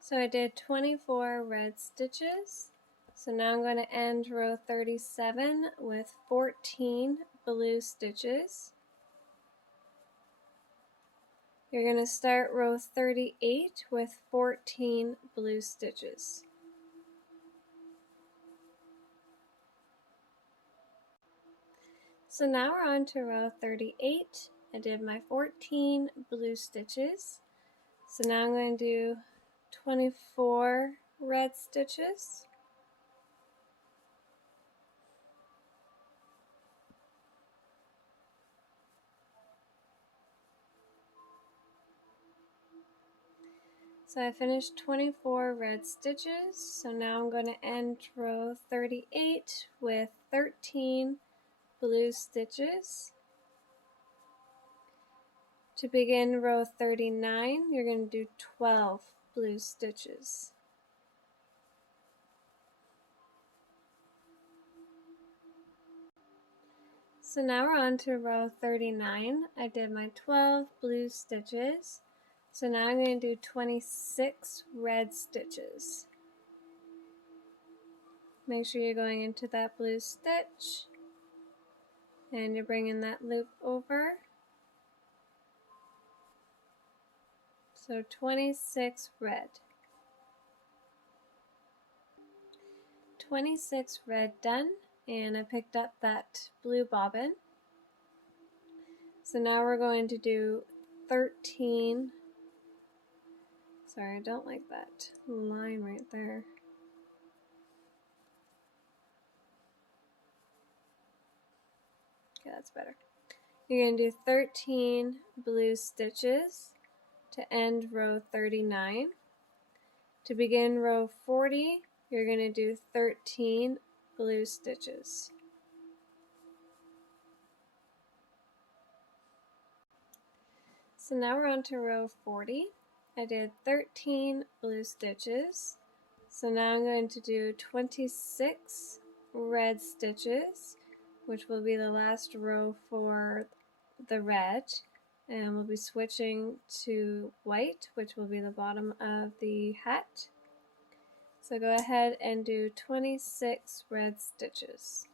So I did 24 red stitches. So now I'm going to end row 37 with 14 blue stitches. You're going to start row 38 with 14 blue stitches. So now we're on to row 38. I did my 14 blue stitches. So now I'm going to do 24 red stitches. So I finished 24 red stitches. So now I'm going to end row 38 with 13 blue stitches. To begin row 39, you're going to do 12 blue stitches. So now we're on to row 39. I did my 12 blue stitches. So now I'm going to do 26 red stitches. Make sure you're going into that blue stitch and you're bringing that loop over. So 26 red. 26 red done, and I picked up that blue bobbin. So now we're going to do 13. Sorry, I don't like that line right there. Okay, that's better. You're going to do 13 blue stitches to end row 39. To begin row 40, you're going to do 13 blue stitches. So now we're on to row 40. I did 13 blue stitches. So now I'm going to do 26 red stitches, which will be the last row for the red. And we'll be switching to white, which will be the bottom of the hat. So go ahead and do 26 red stitches.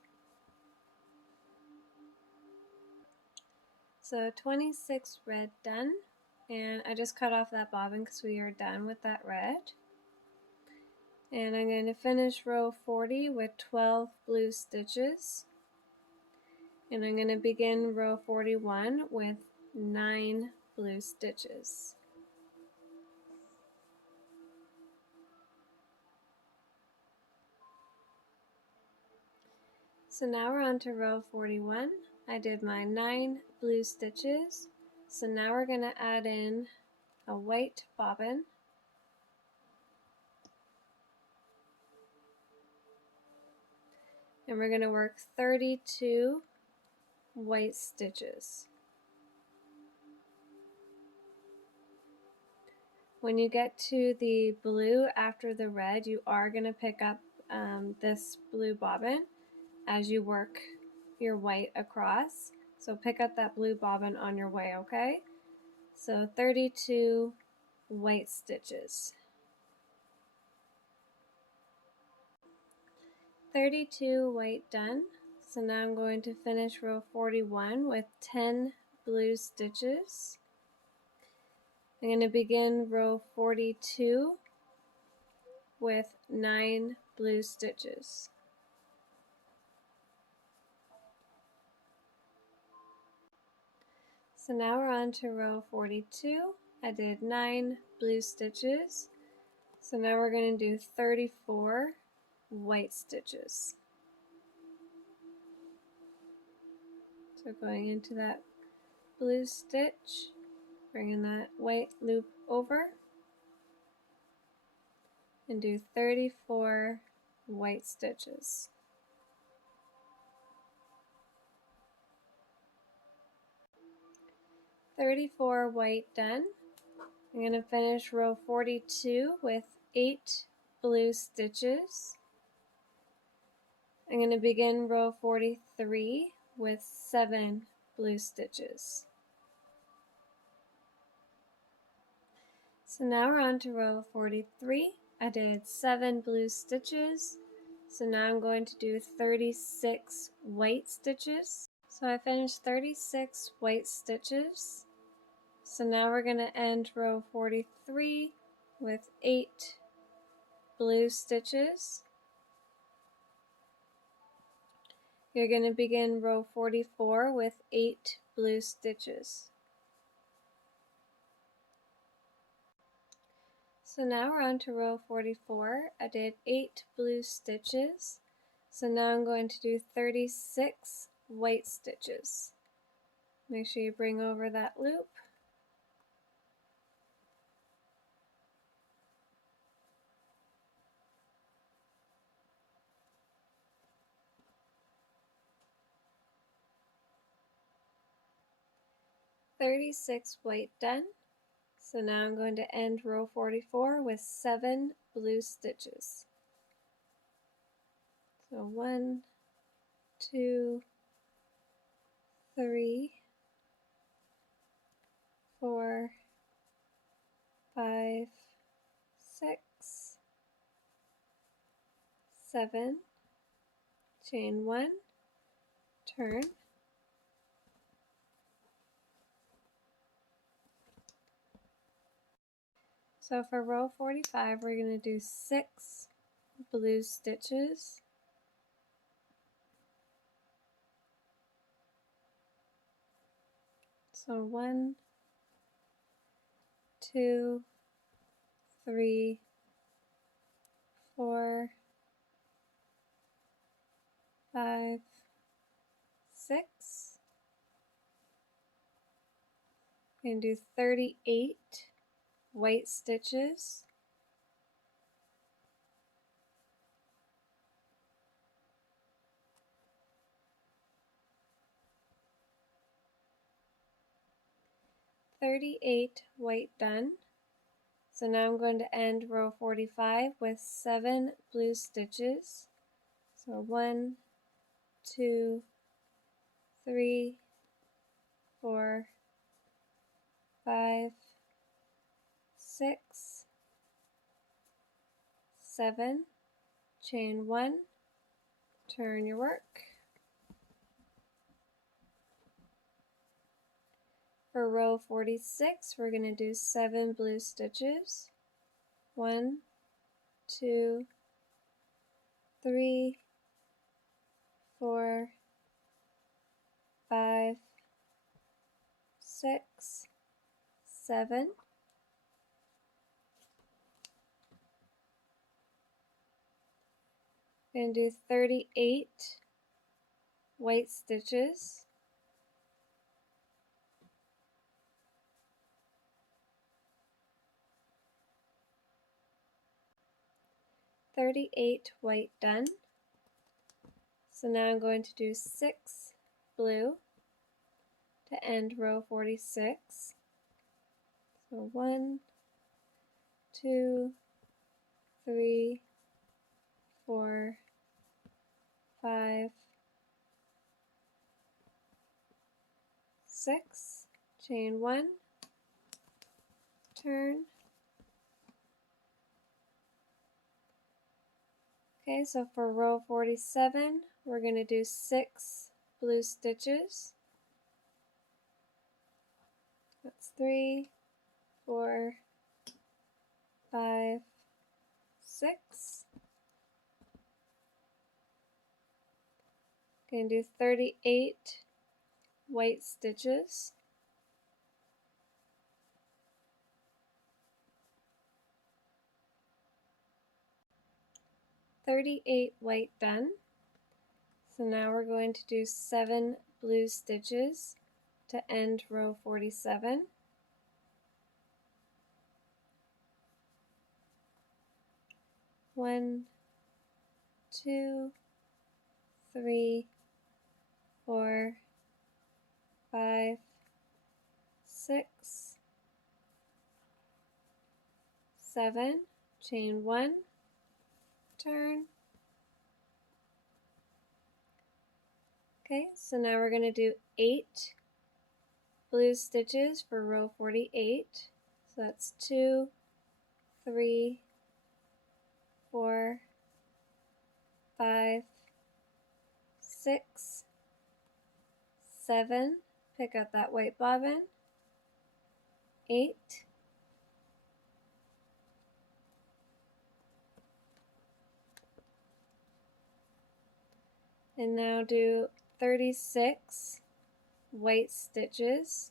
So 26 red done, and I just cut off that bobbin because we are done with that red. And I'm going to finish row 40 with 12 blue stitches. And I'm going to begin row 41 with 9 blue stitches. So now we're on to row 41. I did my 9 blue stitches. So now we're going to add in a white bobbin. And we're going to work 32 white stitches. When you get to the blue after the red, you are going to pick up this blue bobbin as you work your white across. So pick up that blue bobbin on your way, okay? So 32 white stitches. 32 white done. So now I'm going to finish row 41 with 10 blue stitches. I'm going to begin row 42 with 9 blue stitches. So now we're on to row 42. I did 9 blue stitches. So now we're going to do 34 white stitches. So going into that blue stitch, bringing that white loop over, and do 34 white stitches. "34 white done. I'm going to finish row 42 with 8 blue stitches. I'm going to begin row 43 with 7 blue stitches. So now we're on to row 43. I did 7 blue stitches. So now I'm going to do 36 white stitches. So I finished 36 white stitches. So now we're going to end row 43 with 8 blue stitches. You're going to begin row 44 with 8 blue stitches. So now we're on to row 44. I did 8 blue stitches. So now I'm going to do 36 white stitches. Make sure you bring over that loop. "36 white done. So now I'm going to end row 44 with 7 blue stitches. So 1, 2, 3, 4, 5, 6, 7, chain 1, turn. So for row 45, we're going to do 6 blue stitches. So 1, 2, 3, 4, 5, 6. We're going to do 38 white stitches. "38 white done. So now I'm going to end row 45 with 7 blue stitches. So 1, 2, 3, 4, 5, 6, 7, chain 1, turn your work. For row 46, we're going to do 7 blue stitches. 1, 2, 3, 4, 5, 6, 7. I'm going to do 38 white stitches. White done. So now I'm going to do 6 blue to end row 46. So 1, 2, 3, 4, 5, 6, chain 1, turn. Okay, so for row 47, we're going to do 6 blue stitches. That's 3, 4, 5, 6. Going to do 38 white stitches. White done. So now we're going to do 7 blue stitches to end row 47. 1, 2, 3, 4, 5, 6, 7, chain 1, turn. Okay, so now we're going to do 8 blue stitches for row 48. So that's 2, 3, 4, 5, 6, 7, pick up that white bobbin, 8, and now do 36 white stitches.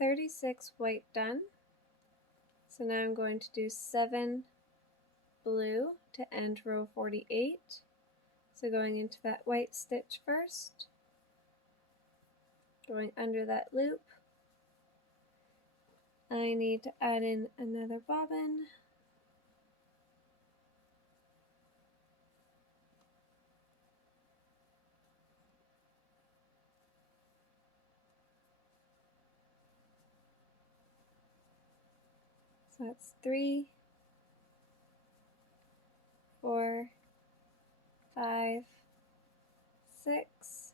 36 white done. So now I'm going to do 7 blue to end row 48. So going into that white stitch first, going under that loop. I need to add in another bobbin. So that's 3, 4, 5, 6,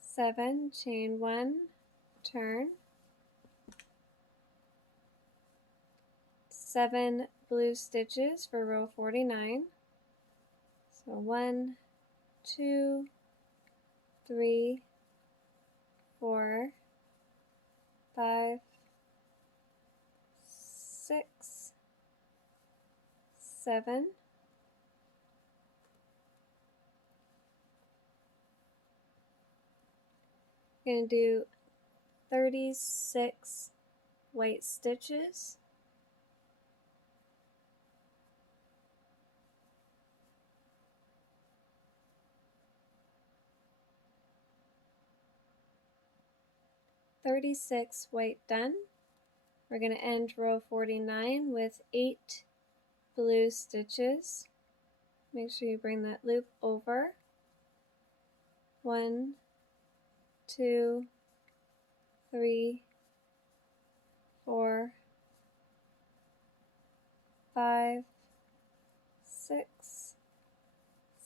7, chain 1, turn. 7 blue stitches for row 49. So 1, 2, 3, 4, 5, 6, 7. I'm going to do 36 white stitches. 36 white done. We're going to end row 49 with 8 blue stitches. Make sure you bring that loop over. 1, 2, 3, 4, 5, 6,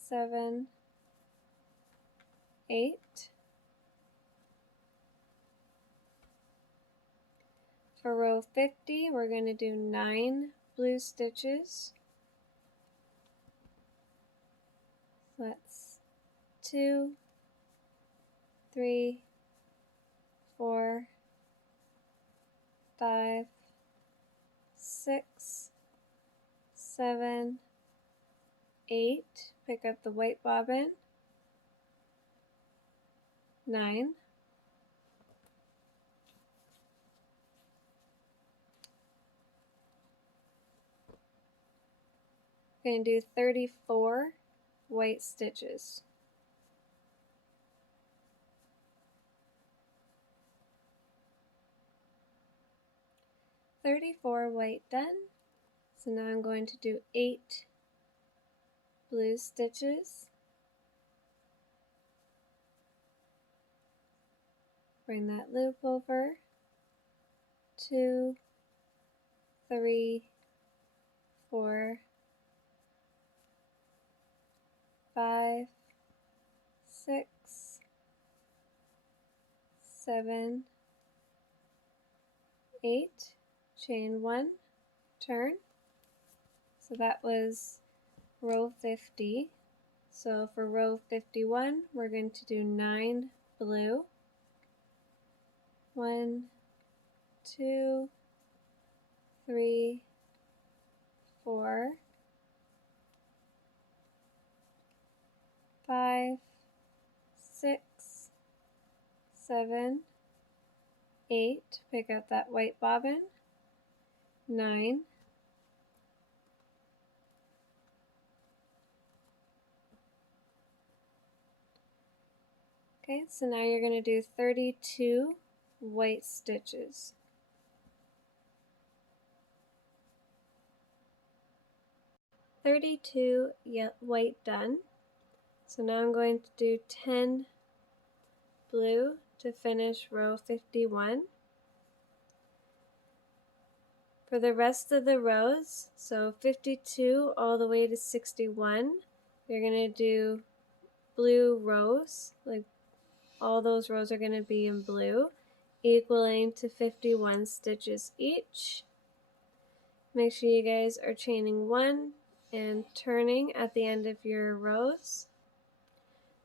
7, 8. For row 50, we're going to do 9 blue stitches. So that's 2, 3, 4, 5, 6, 7, 8, pick up the white bobbin, 9, we're going to do 34 white stitches. White done. So now I'm going to do 8 blue stitches. Bring that loop over. 2, 3, 4, 5, 6, 7, 8, chain 1, turn. So that was row 50. So for row 51, we're going to do 9 blue. 1, 2, 3, 4, 5, 6, 7, 8, pick up that white bobbin, 9, okay, so now you're going to do 32 white stitches. 32 white done. So now I'm going to do 10 blue to finish row 51. For the rest of the rows, so 52 all the way to 61, you're going to do blue rows, like all those rows are going to be in blue, equaling to 51 stitches each. Make sure you guys are chaining 1 and turning at the end of your rows.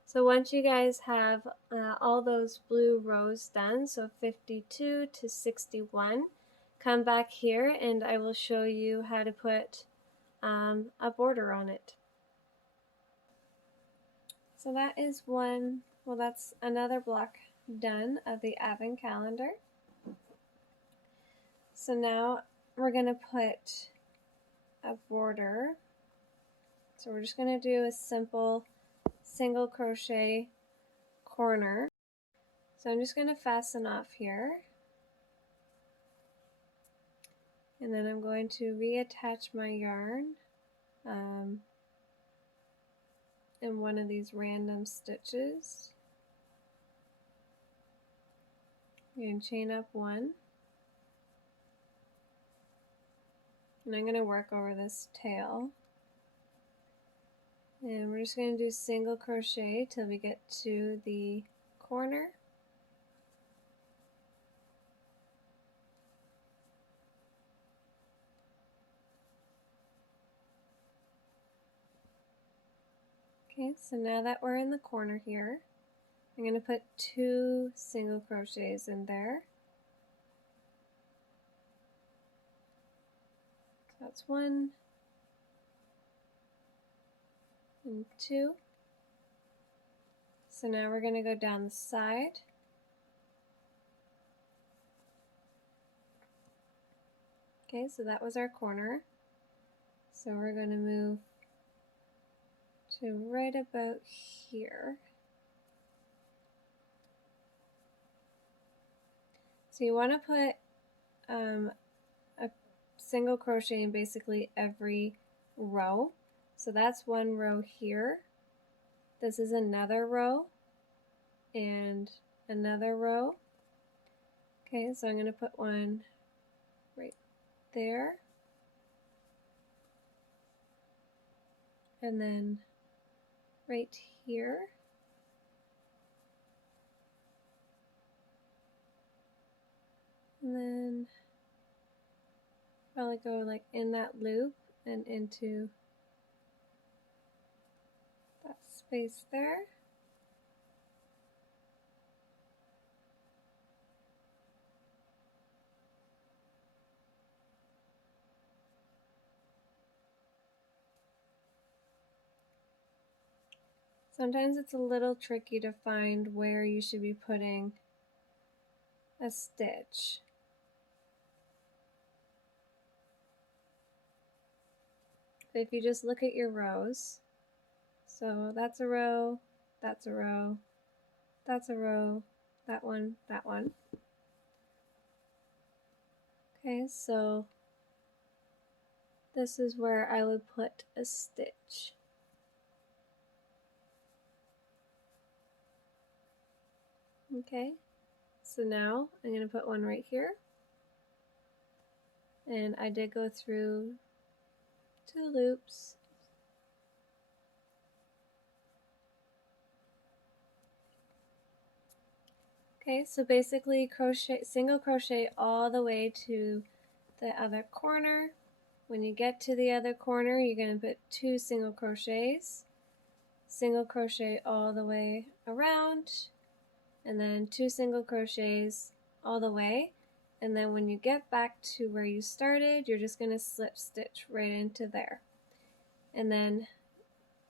So once you guys have all those blue rows done, so 52 to 61, come back here and I will show you how to put a border on it. So that is that's another block done of the advent calendar. So now we're going to put a border. So we're just going to do a simple single crochet corner. So I'm just going to fasten off here. And then I'm going to reattach my yarn in one of these random stitches. I'm going to chain up 1. And I'm going to work over this tail. And we're just going to do single crochet till we get to the corner. Okay, so now that we're in the corner here, I'm going to put 2 single crochets in there. So that's 1 and 2. So now we're going to go down the side. Okay, so that was our corner. So we're going to move to right about here. So you want to put a single crochet in basically every row. So that's one row here. This is another row and another row. Okay, so I'm going to put one right there. And then right here. And then probably go like in that loop and into that space there. Sometimes it's a little tricky to find where you should be putting a stitch. But if you just look at your rows, so that's a row, that's a row, that's a row, that one, that one. Okay, so this is where I would put a stitch. Okay, so now I'm going to put one right here. And I did go through 2 loops. Okay, so basically single crochet all the way to the other corner. When you get to the other corner, you're going to put 2 single crochets, single crochet all the way around, and then 2 single crochets all the way. And then when you get back to where you started, you're just going to slip stitch right into there. And then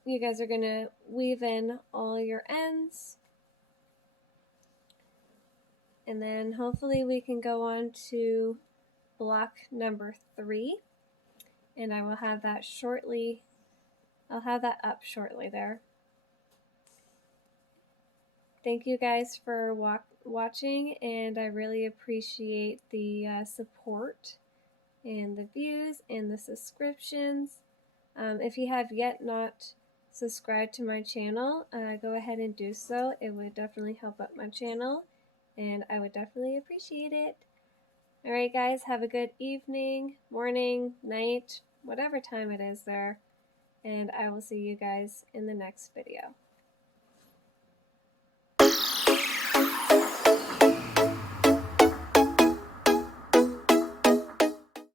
you guys are going to weave in all your ends. And then hopefully we can go on to block number 3. And I will have that shortly. I'll have that up shortly there. Thank you guys for watching, and I really appreciate the support and the views and the subscriptions. If you have yet not subscribed to my channel, go ahead and do so. It would definitely help out my channel, and I would definitely appreciate it. Alright guys, have a good evening, morning, night, whatever time it is there, and I will see you guys in the next video.